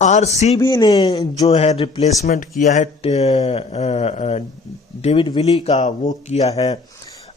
RCB ने जो है रिप्लेसमेंट किया है डेविड विली का, वो किया है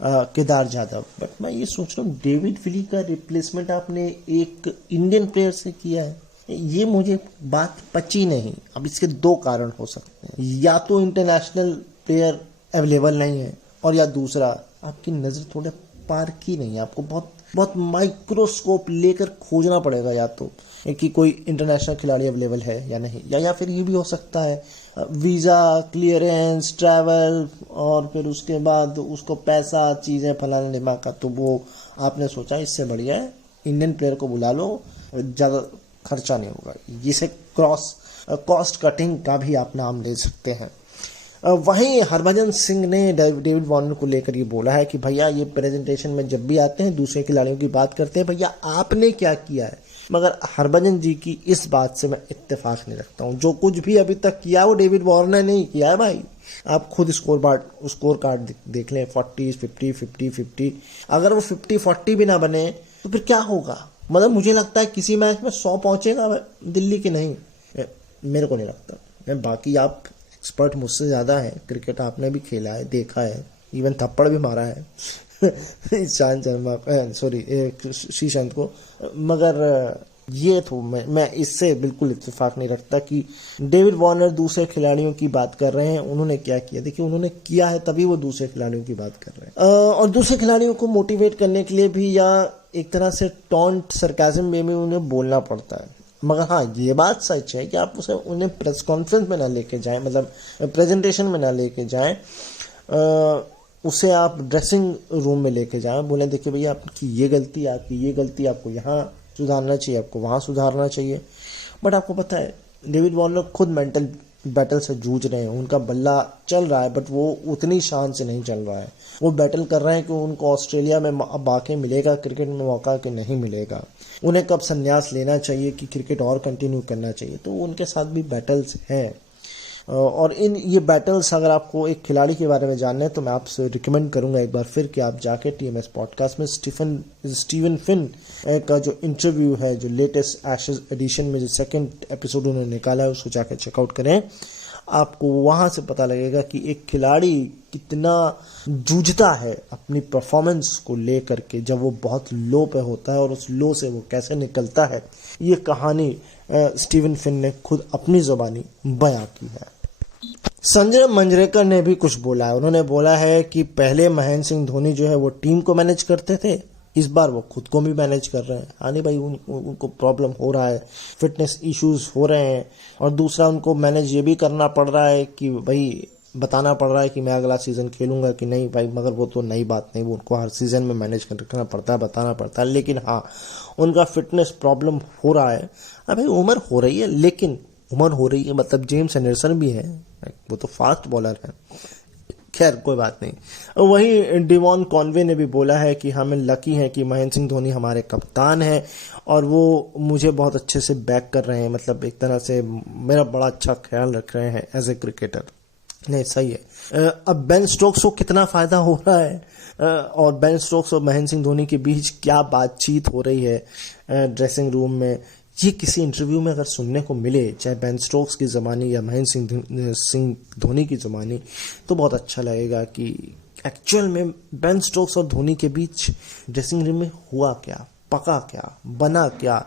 केदार जाधव। बट मैं ये सोच रहा हूँ डेविड विली का रिप्लेसमेंट आपने एक इंडियन प्लेयर से किया है, ये मुझे बात पची नहीं। अब इसके 2 कारण हो सकते हैं, या तो इंटरनेशनल प्लेयर अवेलेबल नहीं है, और या दूसरा आपकी नज़र थोड़े पार की नहीं है, आपको बहुत माइक्रोस्कोप लेकर खोजना पड़ेगा, या तो कि कोई इंटरनेशनल खिलाड़ी अवेलेबल है या नहीं, या फिर ये भी हो सकता है वीज़ा क्लियरेंस, ट्रैवल, और फिर उसके बाद उसको पैसा, चीज़ें फलाना ढिमाका, तो वो आपने सोचा इससे बढ़िया है इंडियन प्लेयर को बुला लो, ज़्यादा खर्चा नहीं होगा। जिसे कॉस्ट कटिंग का भी आप नाम ले सकते हैं। वहीं हरभजन सिंह ने डेविड वार्नर को लेकर ये बोला है कि भैया ये प्रेजेंटेशन में जब भी आते हैं दूसरे खिलाड़ियों की बात करते हैं, भैया आपने क्या किया है। मगर हरभजन जी की इस बात से मैं इत्तेफाक नहीं रखता हूँ, जो कुछ भी अभी तक किया वो डेविड वार्नर ने ही किया है भाई। आप खुद स्कोर कार्ड देख लें, 40 50 50 50, अगर वो 50-40 भी ना बने तो फिर क्या होगा। मतलब मुझे लगता है किसी मैच में 100 पहुंचेगा दिल्ली की, नहीं मेरे को नहीं लगता। बाकी आप एक्सपर्ट मुझसे ज़्यादा है, क्रिकेट आपने भी खेला है, देखा है, इवन थप्पड़ भी मारा है ईशांत शर्मा सॉरी श्रीशांत को। मगर ये तो मैं इससे बिल्कुल इत्तेफाक नहीं रखता कि डेविड वार्नर दूसरे खिलाड़ियों की बात कर रहे हैं। उन्होंने क्या किया, देखिए उन्होंने किया है तभी वो दूसरे खिलाड़ियों की बात कर रहे हैं। और दूसरे खिलाड़ियों को मोटिवेट करने के लिए भी, या एक तरह से टॉन्ट सरकाज़म वे में उन्हें बोलना पड़ता है। मगर हाँ ये बात सच है कि आप उन्हें प्रेस कॉन्फ्रेंस में ना लेके जाएं, मतलब प्रेजेंटेशन में ना लेके जाएं, उसे आप ड्रेसिंग रूम में लेके जाएं, बोले देखिए भैया आपकी ये गलती, आपको यहाँ सुधारना चाहिए, आपको वहाँ सुधारना चाहिए। बट आपको पता है डेविड वार्नर खुद मेंटल बैटल से जूझ रहे हैं, उनका बल्ला चल रहा है बट वो उतनी शान से नहीं चल रहा है। वो बैटल कर रहे हैं कि उनको ऑस्ट्रेलिया में अब आके मिलेगा क्रिकेट में मौका कि नहीं मिलेगा, उन्हें कब संन्यास लेना चाहिए कि क्रिकेट और कंटिन्यू करना चाहिए। तो उनके साथ भी बैटल्स हैं। और इन ये बैटल्स अगर आपको एक खिलाड़ी के बारे में जानना है तो मैं आपसे रिकमेंड करूंगा एक बार फिर कि आप जाके टीएमएस पॉडकास्ट में स्टीवन फिन का जो इंटरव्यू है, जो लेटेस्ट एशेज एडिशन में जो सेकंड एपिसोड उन्होंने निकाला है, उसको जाके चेकआउट करें। आपको वहां से पता लगेगा कि एक खिलाड़ी कितना जूझता है अपनी परफॉर्मेंस को लेकर के जब वो बहुत लो पे होता है और उस लो से वो कैसे निकलता है। ये कहानी स्टीवन फिन ने खुद अपनी ज़बानी बयां की है। संजय मंजरेकर ने भी कुछ बोला है। उन्होंने बोला है कि पहले महेंद्र सिंह धोनी जो है वो टीम को मैनेज करते थे, इस बार वो खुद को भी मैनेज कर रहे हैं। हाँ नहीं भाई, उनको प्रॉब्लम हो रहा है, फिटनेस इश्यूज हो रहे हैं, और दूसरा उनको मैनेज ये भी करना पड़ रहा है कि भाई बताना पड़ रहा है कि मैं अगला सीजन खेलूंगा कि नहीं भाई, मगर वो तो नई बात नहीं, वो उनको हर सीजन में मैनेज करना पड़ता है, बताना पड़ता है। लेकिन हाँ, उनका फिटनेस प्रॉब्लम हो रहा है। अब भाई उम्र हो रही है, लेकिन उम्र हो रही है मतलब जेम्स एंडरसन भी है, वो तो फास्ट बॉलर है। खैर कोई बात नहीं। वहीं डिवॉन कॉनवे ने भी बोला है कि हमें लकी है कि महेंद्र सिंह धोनी हमारे कप्तान हैं और वो मुझे बहुत अच्छे से बैक कर रहे हैं, मतलब एक तरह से मेरा बड़ा अच्छा ख्याल रख रहे हैं एज ए क्रिकेटर। नहीं सही है। अब बेन स्टोक्स को कितना फायदा हो रहा है और बेन स्टोक्स और महेंद्र सिंह धोनी के बीच क्या बातचीत हो रही है ड्रेसिंग रूम में, ये किसी इंटरव्यू में अगर सुनने को मिले, चाहे बेन स्टोक्स की ज़बानी या महेंद्र सिंह धोनी की ज़बानी, तो बहुत अच्छा लगेगा कि एक्चुअल में बेन स्टोक्स और धोनी के बीच ड्रेसिंग रूम में हुआ क्या, पका क्या, बना क्या,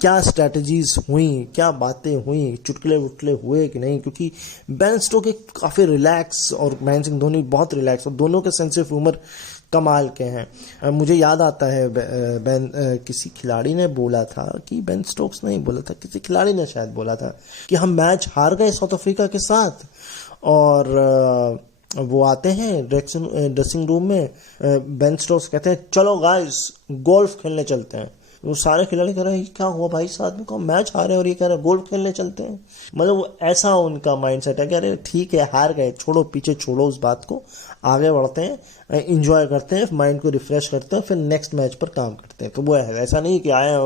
क्या स्ट्रैटेजीज हुई, क्या बातें हुई, चुटकुले वुटकुले हुए कि नहीं। क्योंकि बेन स्टोक्स काफ़ी रिलैक्स और महेंद्र सिंह धोनी बहुत रिलैक्स, और दोनों के सेंस ऑफ ह्यूमर कमाल के हैं। मुझे याद आता है किसी खिलाड़ी ने बोला था कि बेन स्टोक्स नहीं बोला था, किसी खिलाड़ी ने शायद बोला था कि हम मैच हार गए साउथ अफ्रीका के साथ, और वो आते हैं ड्रेसिंग रूम में, बेन स्टोक्स कहते हैं चलो गाइस गोल्फ खेलने चलते हैं। वो सारे खिलाड़ी कह रहे हैं क्या हुआ भाई, साथ में कौन मैच हारे और ये कह रहे हैं गोल्फ खेलने चलते हैं। मतलब वो ऐसा उनका माइंडसेट है कि अरे ठीक है हार गए, छोड़ो पीछे, छोड़ो उस बात को, आगे बढ़ते हैं, इंजॉय करते हैं, माइंड को रिफ्रेश करते हैं, फिर नेक्स्ट मैच पर काम करते हैं। तो वो है, ऐसा नहीं कि आए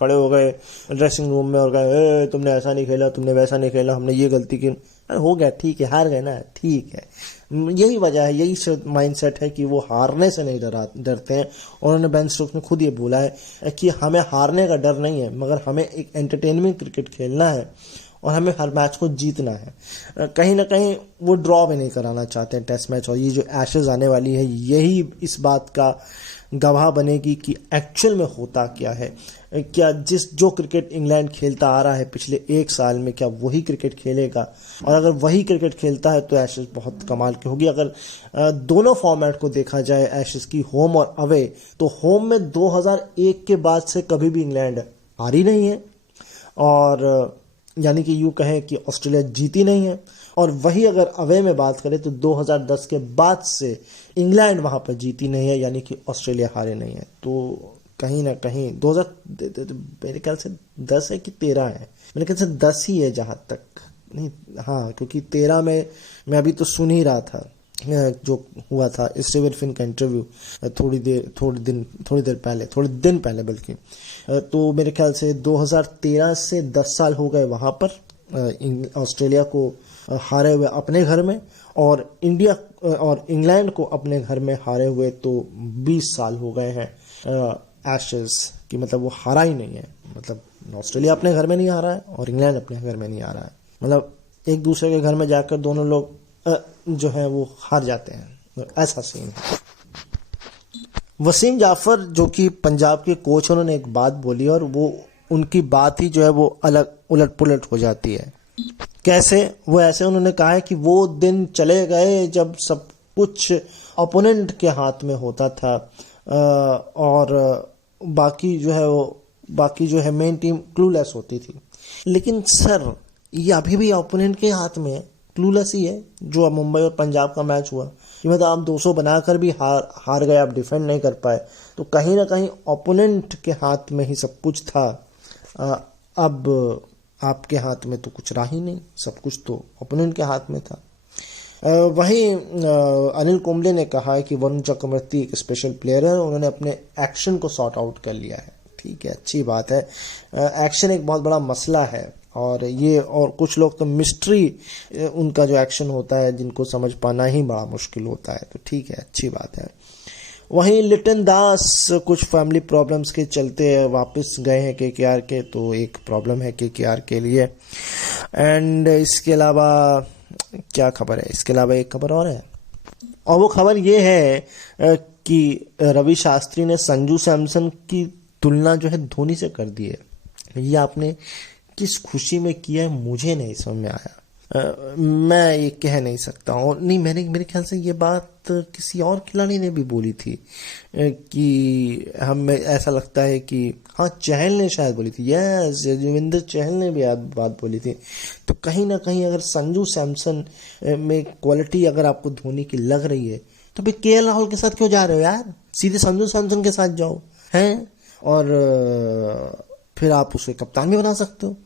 खड़े हो गए ड्रेसिंग रूम में और कहे तुमने ऐसा नहीं खेला, तुमने वैसा नहीं खेला, हमने ये गलती की। हो गया ठीक है, हार गए ना, ठीक है। यही वजह है, यही माइंडसेट है कि वो हारने से नहीं डरते हैं। उन्होंने बेन स्टोक्स ने खुद ये बोला है कि हमें हारने का डर नहीं है, मगर हमें एक एंटरटेनमेंट क्रिकेट खेलना है और हमें हर मैच को जीतना है। कहीं ना कहीं वो ड्रॉ भी नहीं कराना चाहते हैं टेस्ट मैच, और ये जो एशेज आने वाली है यही इस बात का गवाह बनेगी कि एक्चुअल में होता क्या है। क्या जो क्रिकेट इंग्लैंड खेलता आ रहा है पिछले 1 साल में, क्या वही क्रिकेट खेलेगा? और अगर वही क्रिकेट खेलता है तो एशेज बहुत कमाल की होगी। अगर दोनों फॉर्मेट को देखा जाए एशेज की, होम और अवे, तो होम में 2001 के बाद से कभी भी इंग्लैंड हारी नहीं है, और यानी कि यूँ कहें कि ऑस्ट्रेलिया जीती नहीं है। और वही अगर अवे में बात करें तो 2010 के बाद से इंग्लैंड वहाँ पर जीती नहीं है, यानी कि ऑस्ट्रेलिया हारे नहीं है। तो कहीं ना कहीं 2000 मेरे ख्याल से 10 है कि 13 है, मेरे ख्याल से 10 ही है जहाँ तक नहीं, हाँ, क्योंकि 13 में मैं अभी तो सुन ही रहा था जो हुआ था स्टीवन फिन का इंटरव्यू थोड़ी दिन पहले बल्कि, तो मेरे ख्याल से 2013 से 10 साल हो गए वहाँ पर ऑस्ट्रेलिया को हारे हुए अपने घर में, और इंडिया और इंग्लैंड को अपने घर में हारे हुए तो 20 साल हो गए हैं एशेज की। मतलब वो हारा ही नहीं है, मतलब ऑस्ट्रेलिया अपने घर में नहीं हारा है और इंग्लैंड अपने घर में नहीं हारा है, मतलब एक दूसरे के घर में जाकर दोनों लोग जो है वो हार जाते हैं, ऐसा सीन है। वसीम जाफर जो कि पंजाब के कोच, उन्होंने एक बात बोली और वो उनकी बात ही जो है वो अलग उलट पुलट हो जाती है। कैसे? वो ऐसे उन्होंने कहा है कि वो दिन चले गए जब सब कुछ ओपोनेंट के हाथ में होता था और बाकी जो है मेन टीम क्लूलेस होती थी। लेकिन सर ये अभी भी ओपोनेंट के हाथ में क्लूलेस ही है। जो मुंबई और पंजाब का मैच हुआ, मतलब आप 200 बनाकर भी हार गए, आप डिफेंड नहीं कर पाए, तो कहीं ना कहीं ओपोनेंट के हाथ में ही सब कुछ था। अब आपके हाथ में तो कुछ रहा ही नहीं, सब कुछ तो ओपोनेंट के हाथ में था। वहीं अनिल कुंबले ने कहा है कि वरुण चक्रवर्ती एक स्पेशल प्लेयर है, उन्होंने अपने एक्शन को सॉर्ट आउट कर लिया है। ठीक है, अच्छी बात है। एक्शन एक बहुत बड़ा मसला है और ये और कुछ लोग तो मिस्ट्री उनका जो एक्शन होता है जिनको समझ पाना ही बड़ा मुश्किल होता है। तो ठीक है, अच्छी बात है। वहीं लिटन दास कुछ फैमिली प्रॉब्लम्स के चलते वापस गए हैं केकेआर के, तो एक प्रॉब्लम है केकेआर के लिए। एंड इसके अलावा क्या खबर है, इसके अलावा एक खबर और है, और वो खबर ये है कि रवि शास्त्री ने संजू सैमसन की तुलना जो है धोनी से कर दी है। ये आपने किस खुशी में किया है मुझे नहीं समझ में आया। मैं ये कह नहीं सकता हूँ। नहीं, मेरे ख्याल से ये बात किसी और खिलाड़ी ने भी बोली थी कि हमें ऐसा लगता है कि हाँ, चहल ने शायद बोली थी, यस, युजवेंद्र चहल ने भी बात बोली थी। तो कहीं ना कहीं अगर संजू सैमसन में क्वालिटी अगर आपको धोनी की लग रही है तो फिर केएल राहुल के साथ क्यों जा रहे हो यार? सीधे संजू सैमसन के साथ जाओ हैं, और फिर आप उसे कप्तान भी बना सकते हो।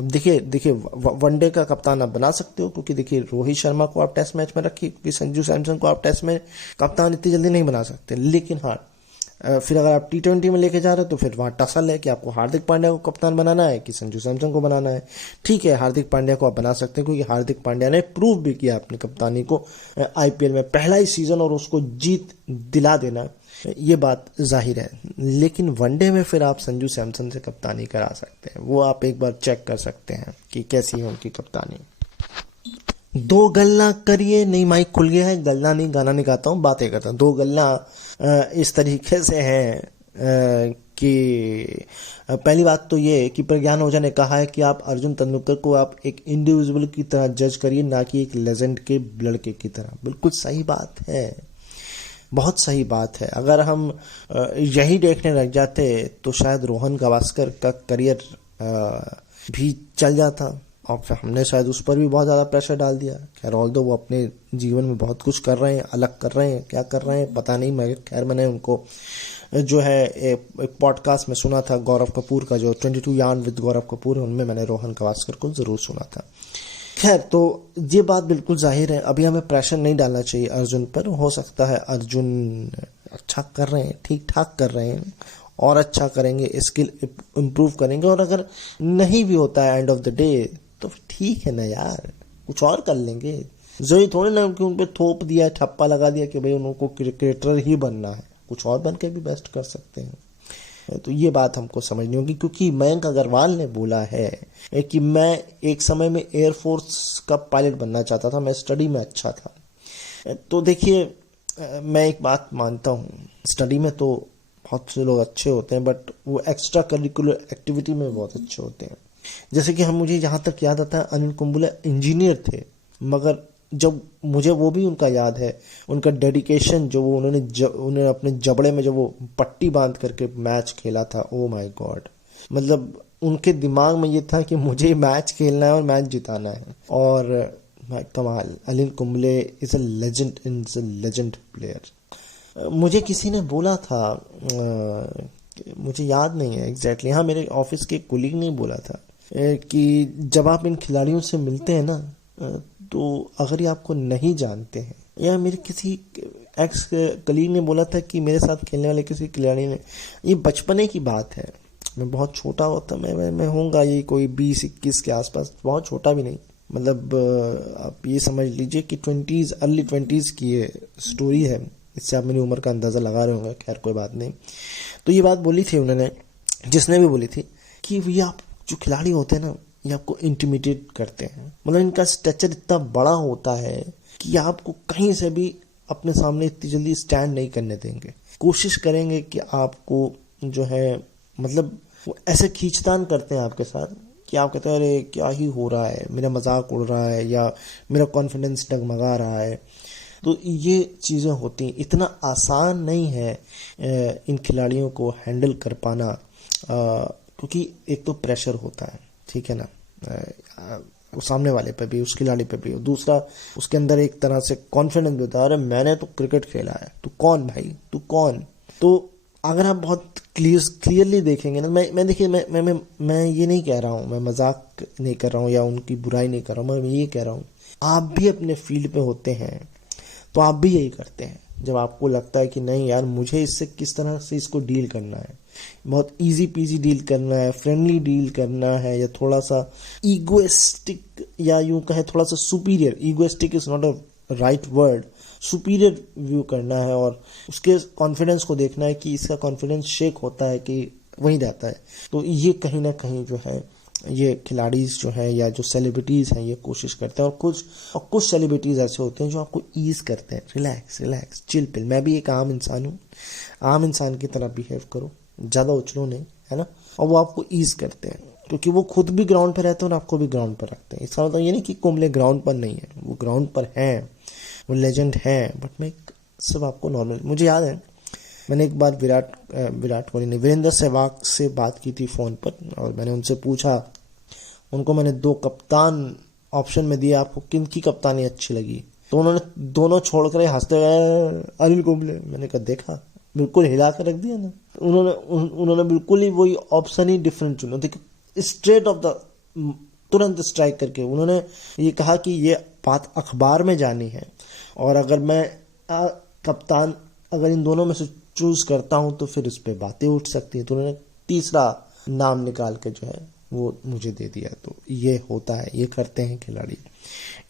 अब देखिए वनडे का कप्तान आप बना सकते हो, क्योंकि देखिए रोहित शर्मा को आप टेस्ट मैच में रखिए, क्योंकि संजू सैमसन को आप टेस्ट में कप्तान इतनी जल्दी नहीं बना सकते। लेकिन हाँ, फिर अगर आप T20 में लेके जा रहे हो तो फिर वहाँ टसल है कि आपको हार्दिक पांड्या को कप्तान बनाना है कि संजू सैमसन को बनाना है। ठीक है, हार्दिक पांड्या को आप बना सकते हैं, क्योंकि हार्दिक पांड्या ने प्रूव भी किया अपनी कप्तानी को IPL में, पहला ही सीजन और उसको जीत दिला देना, ये बात जाहिर है। लेकिन वनडे में फिर आप संजू सैमसन से कप्तानी करा सकते हैं, वो आप एक बार चेक कर सकते हैं कि कैसी है उनकी कप्तानी। दो गल्ला करिए, नहीं माइक खुल गया है, गल्ला नहीं, गाना नहीं गाता हूँ, बातें करता हूँ। दो गल्ला इस तरीके से हैं कि पहली बात तो ये कि प्रज्ञान ओझा ने कहा है कि आप अर्जुन तेंदुलकर को आप एक इंडिविजुअल की तरह जज करिए, ना कि एक लेजेंड के लड़के की तरह। बिल्कुल सही बात है, बहुत सही बात है। अगर हम यही देखने लग जाते तो शायद रोहन गावस्कर का करियर भी चल जाता, और फिर हमने शायद उस पर भी बहुत ज़्यादा प्रेशर डाल दिया। खैर, ऑल्दो वो अपने जीवन में बहुत कुछ कर रहे हैं, अलग कर रहे हैं, क्या कर रहे हैं पता नहीं। मैं खैर मैंने उनको जो है एक पॉडकास्ट में सुना था गौरव कपूर का, जो 22 यार्न विद गौरव कपूर है, उनमें मैंने रोहन गावस्कर को ज़रूर सुना था। खैर, तो ये बात बिल्कुल जाहिर है, अभी हमें प्रेशर नहीं डालना चाहिए अर्जुन पर। हो सकता है अर्जुन अच्छा कर रहे हैं, ठीक ठाक कर रहे हैं, और अच्छा करेंगे, स्किल इम्प्रूव करेंगे, और अगर नहीं भी होता है एंड ऑफ द डे तो ठीक है ना यार, कुछ और कर लेंगे। जरूरी थोड़ी ना कि उन पर थोप दिया, ठप्पा लगा दिया कि भाई उनको क्रिकेटर ही बनना है, कुछ और बन के भी बेस्ट कर सकते हैं। तो ये बात हमको समझनी होगी, क्योंकि मयंक अग्रवाल ने बोला है कि मैं एक समय में एयरफोर्स का पायलट बनना चाहता था, मैं स्टडी में अच्छा था। तो देखिए, मैं एक बात मानता हूँ, स्टडी में तो बहुत से लोग अच्छे होते हैं, बट वो एक्स्ट्रा करिकुलर एक्टिविटी में बहुत अच्छे होते हैं। जैसे कि मुझे जहाँ तक याद आता है, अनिल कुंबले इंजीनियर थे, मगर जब मुझे वो भी उनका याद है, उनका डेडिकेशन जो वो उन्होंने अपने जबड़े में जो वो पट्टी बांध करके मैच खेला था, ओ माय गॉड। मतलब उनके दिमाग में ये था कि मुझे मैच खेलना है और मैच जिताना है। और कमाल, Anil Kumble is a legend, is a legend player. मुझे किसी ने बोला था, मुझे याद नहीं है एग्जैक्टली, हाँ मेरे ऑफिस के कोलीग ने बोला था कि जब आप इन खिलाड़ियों से मिलते हैं ना, तो अगर ये आपको नहीं जानते हैं, या मेरे किसी एक्स कलीग ने बोला था कि मेरे साथ खेलने वाले किसी खिलाड़ी ने, ये बचपने की बात है, मैं बहुत छोटा होता, मैं होऊंगा ये कोई 20-21 के आसपास, बहुत छोटा भी नहीं, मतलब आप ये समझ लीजिए कि अर्ली 20s की ये स्टोरी है। इससे आप मेरी उम्र का अंदाज़ा लगा रहे होंगे, खैर कोई बात नहीं। तो ये बात बोली थी उन्होंने, जिसने भी बोली थी कि ये आप जो खिलाड़ी होते हैं ना, ये आपको इंटिमिडेट करते हैं, मतलब इनका स्ट्रक्चर इतना बड़ा होता है कि आपको कहीं से भी अपने सामने इतनी जल्दी स्टैंड नहीं करने देंगे, कोशिश करेंगे कि आपको जो है, मतलब वो ऐसे खींचतान करते हैं आपके साथ कि आप कहते हैं अरे क्या ही हो रहा है, मेरा मजाक उड़ रहा है या मेरा कॉन्फिडेंस डगमगा रहा है। तो ये चीज़ें होती हैं, इतना आसान नहीं है इन खिलाड़ियों को हैंडल कर पाना, क्योंकि एक तो प्रेशर होता है, ठीक है ना, सामने वाले पे भी, उस खिलाड़ी पे भी, दूसरा उसके अंदर एक तरह से कॉन्फिडेंस होता है, अरे मैंने तो क्रिकेट खेला है, तू कौन भाई, तू कौन। तो अगर आप बहुत क्लियरली देखेंगे ना, मैं देखिए, मैं ये नहीं कह रहा हूँ, मैं मजाक नहीं कर रहा हूँ या उनकी बुराई नहीं कर रहा हूँ, मैं ये कह रहा हूँ आप भी अपने फील्ड पे होते हैं तो आप भी यही करते हैं। जब आपको लगता है कि नहीं यार, मुझे इससे किस तरह से इसको डील करना है, बहुत इजी पीजी डील करना है, फ्रेंडली डील करना है, या थोड़ा सा ईगोइस्टिक या यूं कहे थोड़ा सा superior, egoistic is not a right word, superior view करना है और उसके कॉन्फिडेंस को देखना है कि इसका कॉन्फिडेंस शेक होता है कि वहीं रहता है। तो ये कहीं ना कहीं जो है ये खिलाड़ीज जो है या जो सेलिब्रिटीज हैं ये कोशिश करते हैं। और कुछ सेलिब्रिटीज ऐसे होते हैं जो आपको ईज करते हैं, रिलैक्स रिलैक्स चिल पिल, मैं भी एक आम इंसान हूँ, आम इंसान की तरह बिहेव करो, ज़्यादा उछलो नहीं, है ना। और वो आपको ईज करते हैं क्योंकि वो खुद भी ग्राउंड पर रहते हैं और आपको भी ग्राउंड पर रखते हैं। इसका मतलब ये नहीं कि कुंबले ग्राउंड पर नहीं है, वो ग्राउंड पर हैं, वो लेजेंड हैं, बट मैं सब आपको नॉर्मल। मुझे याद है मैंने एक बार विराट कोहली ने वीरेंद्र सहवाग से बात की थी फ़ोन पर और मैंने उनसे पूछा, उनको मैंने 2 कप्तान ऑप्शन में दिया, आपको किन की कप्तानी अच्छी लगी? तो उन्होंने दोनों छोड़कर हंसते गए अनिल कुंबले। मैंने कहा देखा, बिल्कुल हिला कर रख दिया ना। उन्होंने बिल्कुल ही वही ऑप्शन ही डिफरेंट चुना, देखिए स्ट्रेट ऑफ द, तुरंत स्ट्राइक करके उन्होंने ये कहा कि ये बात अखबार में जानी है और अगर मैं कप्तान अगर इन दोनों में से चूज करता हूं तो फिर इस पे बातें उठ सकती हैं। तो उन्होंने तीसरा नाम निकाल के जो है वो मुझे दे दिया। तो ये होता है, ये करते हैं खिलाड़ी,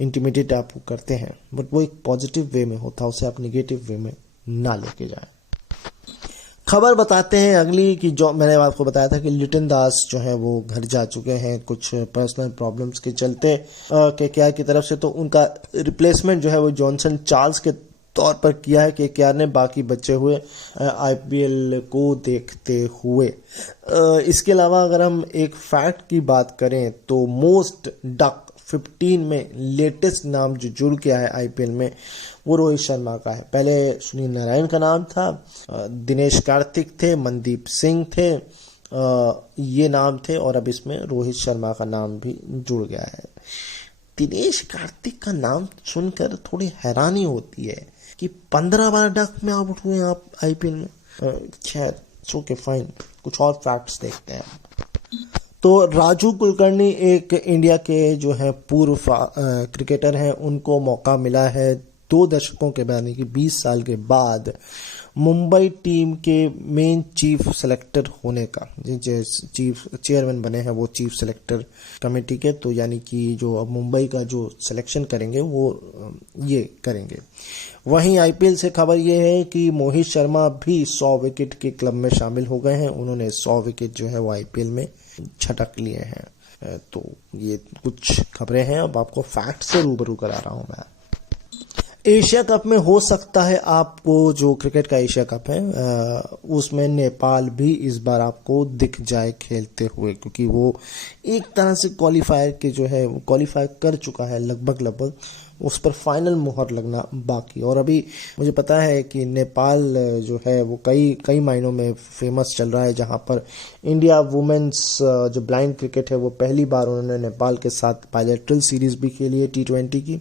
इंटिमिडेट आप करते हैं, बट वो एक पॉजिटिव वे में होता है, उसे आप निगेटिव वे में ना लेके जाएं। खबर बताते हैं अगली कि जो मैंने आपको बताया था कि लिटन दास जो है वो घर जा चुके हैं कुछ पर्सनल प्रॉब्लम्स के चलते केकेआर की तरफ से। तो उनका रिप्लेसमेंट जो है वो जॉनसन चार्ल्स के तौर पर किया है केकेआर ने, बाकी बचे हुए आईपीएल को देखते हुए। इसके अलावा अगर हम एक फैक्ट की बात करें तो मोस्ट डक 15 में लेटेस्ट नाम जो जुड़ गया है आईपीएल में वो रोहित शर्मा का है। पहले सुनील नारायण का नाम था, दिनेश कार्तिक थे, मनदीप सिंह थे, ये नाम थे और अब इसमें रोहित शर्मा का नाम भी जुड़ गया है। दिनेश कार्तिक का नाम सुनकर थोड़ी हैरानी होती है कि 15 बार डक में आउट हुए आप आईपीएल में। खैर ओके फाइन, कुछ और फैक्ट्स देखते हैं। तो राजू कुलकर्णी एक इंडिया के जो है पूर्व क्रिकेटर हैं, उनको मौका मिला है 2 दशकों के बाद यानी कि 20 साल के बाद मुंबई टीम के मेन चीफ सेलेक्टर होने का। चीफ चेयरमैन बने हैं वो चीफ सेलेक्टर कमेटी के, तो यानी कि जो अब मुंबई का जो सिलेक्शन करेंगे वो ये करेंगे। वहीं आईपीएल से खबर ये है कि मोहित शर्मा भी 100 विकेट के क्लब में शामिल हो गए हैं, उन्होंने 100 विकेट जो है वो आईपीएल में छटक लिए हैं। तो ये कुछ खबरें हैं, अब आपको फैक्ट से रूबरू करा रहा हूं मैं। एशिया कप में हो सकता है आपको, जो क्रिकेट का एशिया कप है उसमें नेपाल भी इस बार आपको दिख जाए खेलते हुए, क्योंकि वो एक तरह से क्वालिफायर के जो है वो क्वालिफाई कर चुका है लगभग, उस पर फाइनल मुहर लगना बाकी। और अभी मुझे पता है कि नेपाल जो है वो कई मायनों में फेमस चल रहा है, जहां पर इंडिया वुमेन्स जो ब्लाइंड क्रिकेट है वो पहली बार उन्होंने नेपाल के साथ बायलैटरल सीरीज भी खेली है T20 की।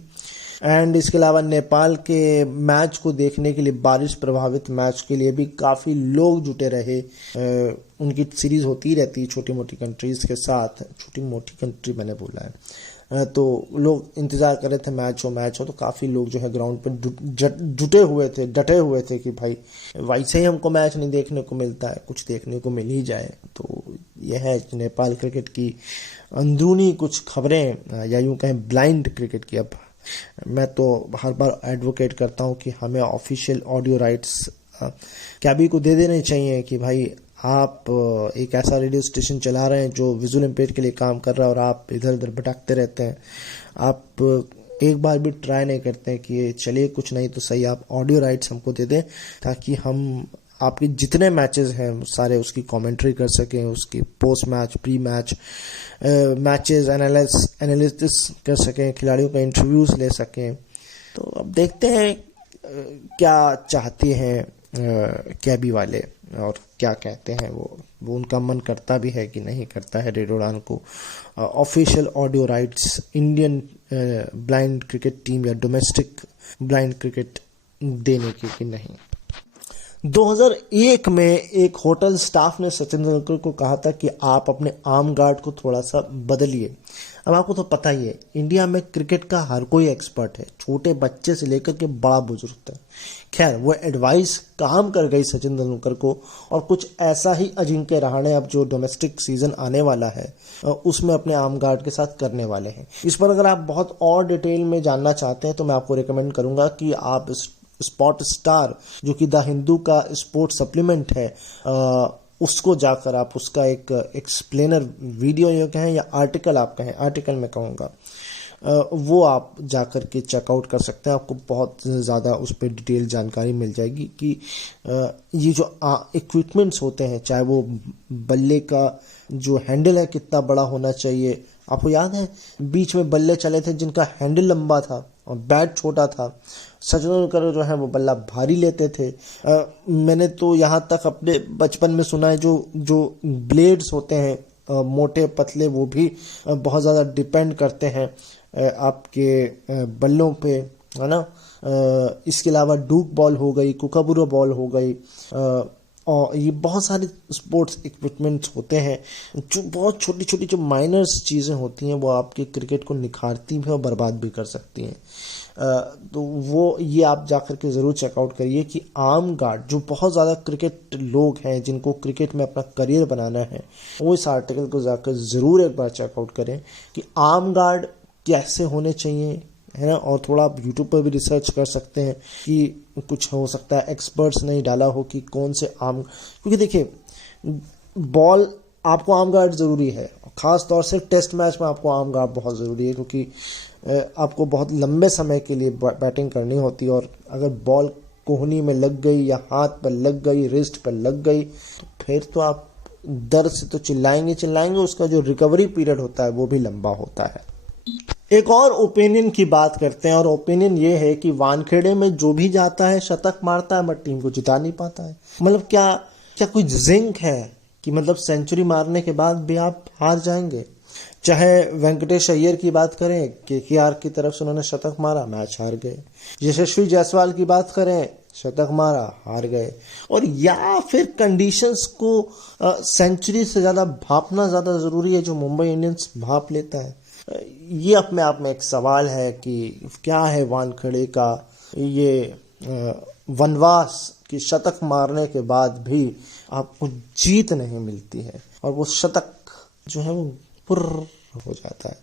एंड इसके अलावा नेपाल के मैच को देखने के लिए, बारिश प्रभावित मैच के लिए भी काफ़ी लोग जुटे रहे। उनकी सीरीज होती रहती है छोटी मोटी कंट्रीज़ के साथ, छोटी मोटी कंट्री मैंने बोला है, तो लोग इंतज़ार कर रहे थे मैच हो, तो काफ़ी लोग जो है ग्राउंड पर डटे हुए थे कि भाई वैसे ही हमको मैच नहीं देखने को मिलता है, कुछ देखने को मिल ही जाए। तो यह है नेपाल क्रिकेट की अंदरूनी कुछ खबरें, या यूँ कहें ब्लाइंड क्रिकेट की। अब मैं तो हर बार एडवोकेट करता हूं कि हमें ऑफिशियल ऑडियो राइट्स कैबी को दे देने चाहिए कि भाई आप एक ऐसा रेडियो स्टेशन चला रहे हैं जो विजुअल इम्पेयर्ड के लिए काम कर रहा है और आप इधर उधर भटकते रहते हैं, आप एक बार भी ट्राई नहीं करते हैं कि चलिए कुछ नहीं तो सही आप ऑडियो राइट्स हमको दे दें, ताकि हम आपके जितने मैचेस हैं सारे उसकी कमेंट्री कर सकें, उसकी post match pre match matches analysis कर सकें, खिलाड़ियों का इंटरव्यूज ले सकें। तो अब देखते हैं क्या चाहते हैं कैबी वाले और क्या कहते हैं वो उनका मन करता भी है कि नहीं करता है रेडियो उड़ान को official audio rights Indian blind cricket team या डोमेस्टिक ब्लाइंड क्रिकेट देने की कि नहीं। 2001 में एक होटल स्टाफ ने सचिन तेंदुलकर को कहा था कि आप अपने आर्म गार्ड को थोड़ा सा बदलिए, अब आपको तो पता ही है, इंडिया में क्रिकेट का हर कोई एक्सपर्ट है, छोटे बच्चे से लेकर के बड़ा बुजुर्ग तक। खैर, वो एडवाइस काम कर गई सचिन तेंदुलकर को, और कुछ ऐसा ही अजिंक्य रहाणे अब जो डोमेस्टिक सीजन आने वाला है उसमें अपने आर्म गार्ड के साथ करने वाले हैं। इस पर अगर आप बहुत और डिटेल में जानना चाहते हैं तो मैं आपको रिकमेंड करूंगा कि आप स्पॉट स्टार, जो कि द हिंदू का स्पोर्ट्स सप्लीमेंट है, उसको जाकर आप उसका एक एक्सप्लेनर वीडियो ये कहें या आर्टिकल आप कहें, आर्टिकल मैं कहूँगा, वो आप जाकर के चेकआउट कर सकते हैं। आपको बहुत ज़्यादा उस पर डिटेल जानकारी मिल जाएगी कि ये जो इक्विपमेंट्स होते हैं, चाहे वो बल्ले का जो हैंडल है कितना बड़ा होना चाहिए। आपको याद है बीच में बल्ले चले थे जिनका हैंडल लंबा था और बैट छोटा था। सचिन तेंदुलकर जो है वो बल्ला भारी लेते थे। मैंने तो यहाँ तक अपने बचपन में सुना है जो ब्लेड्स होते हैं मोटे पतले, वो भी बहुत ज़्यादा डिपेंड करते हैं आपके बल्लों पे, है ना। इसके अलावा डूक बॉल हो गई, कुकाबुरा बॉल हो गई, और ये बहुत सारे स्पोर्ट्स इक्विपमेंट्स होते हैं जो बहुत छोटी छोटी जो माइनर्स चीज़ें होती हैं वो आपके क्रिकेट को निखारती भी और बर्बाद भी कर सकती हैं। तो वो ये आप जाकर के ज़रूर चेकआउट करिए कि आर्म गार्ड, जो बहुत ज़्यादा क्रिकेट लोग हैं जिनको क्रिकेट में अपना करियर बनाना है, वो इस आर्टिकल को जाकर ज़रूर एक बार चेकआउट करें कि आर्म गार्ड कैसे होने चाहिए, है ना। और थोड़ा आप यूट्यूब पर भी रिसर्च कर सकते हैं कि कुछ हो सकता है एक्सपर्ट्स ने डाला हो कि कौन से आर्म, क्योंकि देखिए बॉल आपको आर्म गार्ड ज़रूरी है, ख़ास तौर से टेस्ट मैच में आपको आर्म गार्ड बहुत ज़रूरी है, क्योंकि आपको बहुत लंबे समय के लिए बैटिंग करनी होती है, और अगर बॉल कोहनी में लग गई या हाथ पर लग गई, रिस्ट पर लग गई, तो फिर तो आप दर्द से तो चिल्लाएंगे, उसका जो रिकवरी पीरियड होता है वो भी लंबा होता है। एक और ओपिनियन की बात करते हैं, और ओपिनियन ये है कि वानखेड़े में जो भी जाता है शतक मारता है बट टीम को जिता नहीं पाता है। मतलब क्या कोई जिंक है कि मतलब सेंचुरी मारने के बाद भी आप हार जाएंगे। चाहे वेंकटेश अय्यर की बात करें, केकेआर की तरफ से उन्होंने शतक मारा, मैच हार गए। यशस्वी जायसवाल की बात करें, शतक मारा, हार गए। और या फिर कंडीशंस को सेंचुरी से ज़्यादा भांपना ज़्यादा ज़रूरी है, जो मुंबई इंडियंस भांप लेता है। ये अपने आप में एक सवाल है कि क्या है वानखेड़े का ये वनवास कि शतक मारने के बाद भी आपको जीत नहीं मिलती है, और वो शतक जो है वो फुर्र हो जाता है।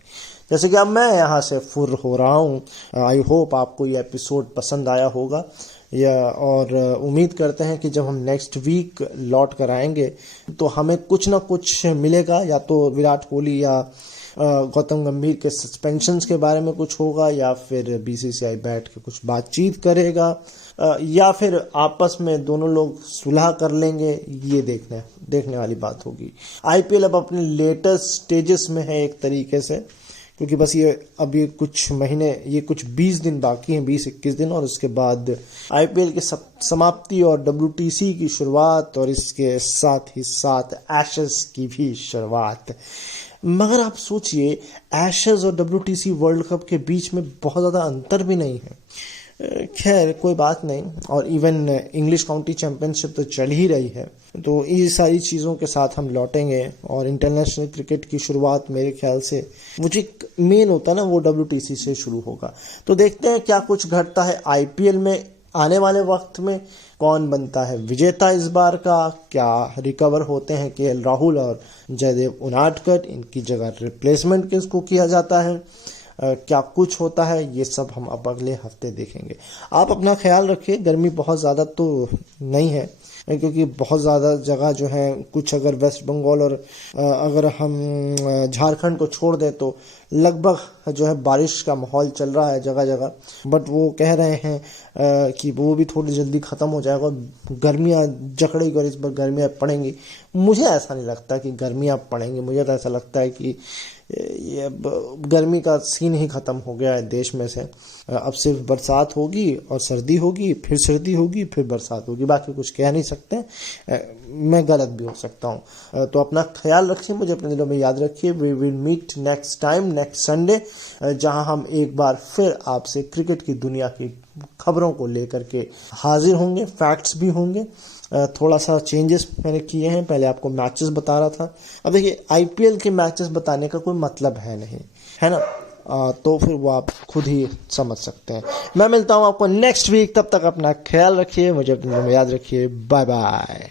जैसे कि अब मैं यहाँ से फुर्र हो रहा हूँ। आई होप आपको ये एपिसोड पसंद आया होगा, और उम्मीद करते हैं कि जब हम नेक्स्ट वीक लौट कर आएंगे तो हमें कुछ ना कुछ मिलेगा, या तो विराट कोहली या गौतम गंभीर के सस्पेंशंस के बारे में कुछ होगा, या फिर बीसीसीआई बैठ के कुछ बातचीत करेगा, या फिर आपस में दोनों लोग सुलह कर लेंगे। ये देखने वाली बात होगी। आईपीएल अब अपने लेटेस्ट स्टेजेस में है एक तरीके से, क्योंकि बस ये कुछ महीने, ये कुछ 20 दिन बाकी हैं, 20-21 दिन, और उसके बाद आईपीएल की समाप्ति और WTC की शुरुआत, और इसके साथ ही साथ एशेज की भी शुरुआत। मगर आप सोचिए, एशेज और WTC वर्ल्ड कप के बीच में बहुत ज़्यादा अंतर भी नहीं है। खैर कोई बात नहीं, और इवन इंग्लिश काउंटी चैंपियनशिप तो चल ही रही है। तो ये सारी चीज़ों के साथ हम लौटेंगे, और इंटरनेशनल क्रिकेट की शुरुआत मेरे ख्याल से वो जो मेन होता है ना, वो WTC से शुरू होगा। तो देखते हैं क्या कुछ घटता है आईपीएल में आने वाले वक्त में। कौन बनता है विजेता इस बार का, क्या रिकवर होते हैं केएल राहुल और जयदेव उनादकट, इनकी जगह रिप्लेसमेंट किसको किया जाता है, क्या कुछ होता है, ये सब हम अब अगले हफ्ते देखेंगे। आप अपना ख्याल रखिए। गर्मी बहुत ज़्यादा तो नहीं है, क्योंकि बहुत ज़्यादा जगह जो है, कुछ अगर वेस्ट बंगाल और अगर हम झारखंड को छोड़ दें तो लगभग जो है बारिश का माहौल चल रहा है जगह जगह। बट वो कह रहे हैं कि वो भी थोड़ी जल्दी ख़त्म हो जाएगा, गर्मियाँ जकड़ेगी और इस बार गर्मियाँ पड़ेंगी। मुझे ऐसा नहीं लगता कि गर्मियाँ पड़ेंगी, मुझे तो ऐसा लगता है कि ये गर्मी का सीन ही ख़त्म हो गया है देश में से। अब सिर्फ बरसात होगी और सर्दी होगी, फिर सर्दी होगी, फिर बरसात होगी, बाकी कुछ कह नहीं सकते। मैं गलत भी हो सकता हूँ। तो अपना ख्याल रखिए, मुझे अपने दिलों में याद रखिए। We will meet next time, next Sunday, जहाँ हम एक बार फिर आपसे क्रिकेट की दुनिया की खबरों को लेकर के हाजिर होंगे, फैक्ट्स भी होंगे। थोड़ा सा चेंजेस मैंने किए हैं, पहले आपको मैचेस बता रहा था, अब देखिए आईपीएल के मैचेस बताने का कोई मतलब है नहीं। है ना। तो फिर वो आप खुद ही समझ सकते हैं। मैं मिलता हूँ आपको नेक्स्ट वीक, तब तक अपना ख्याल रखिए, मुझे अपने में याद रखिए। Bye bye.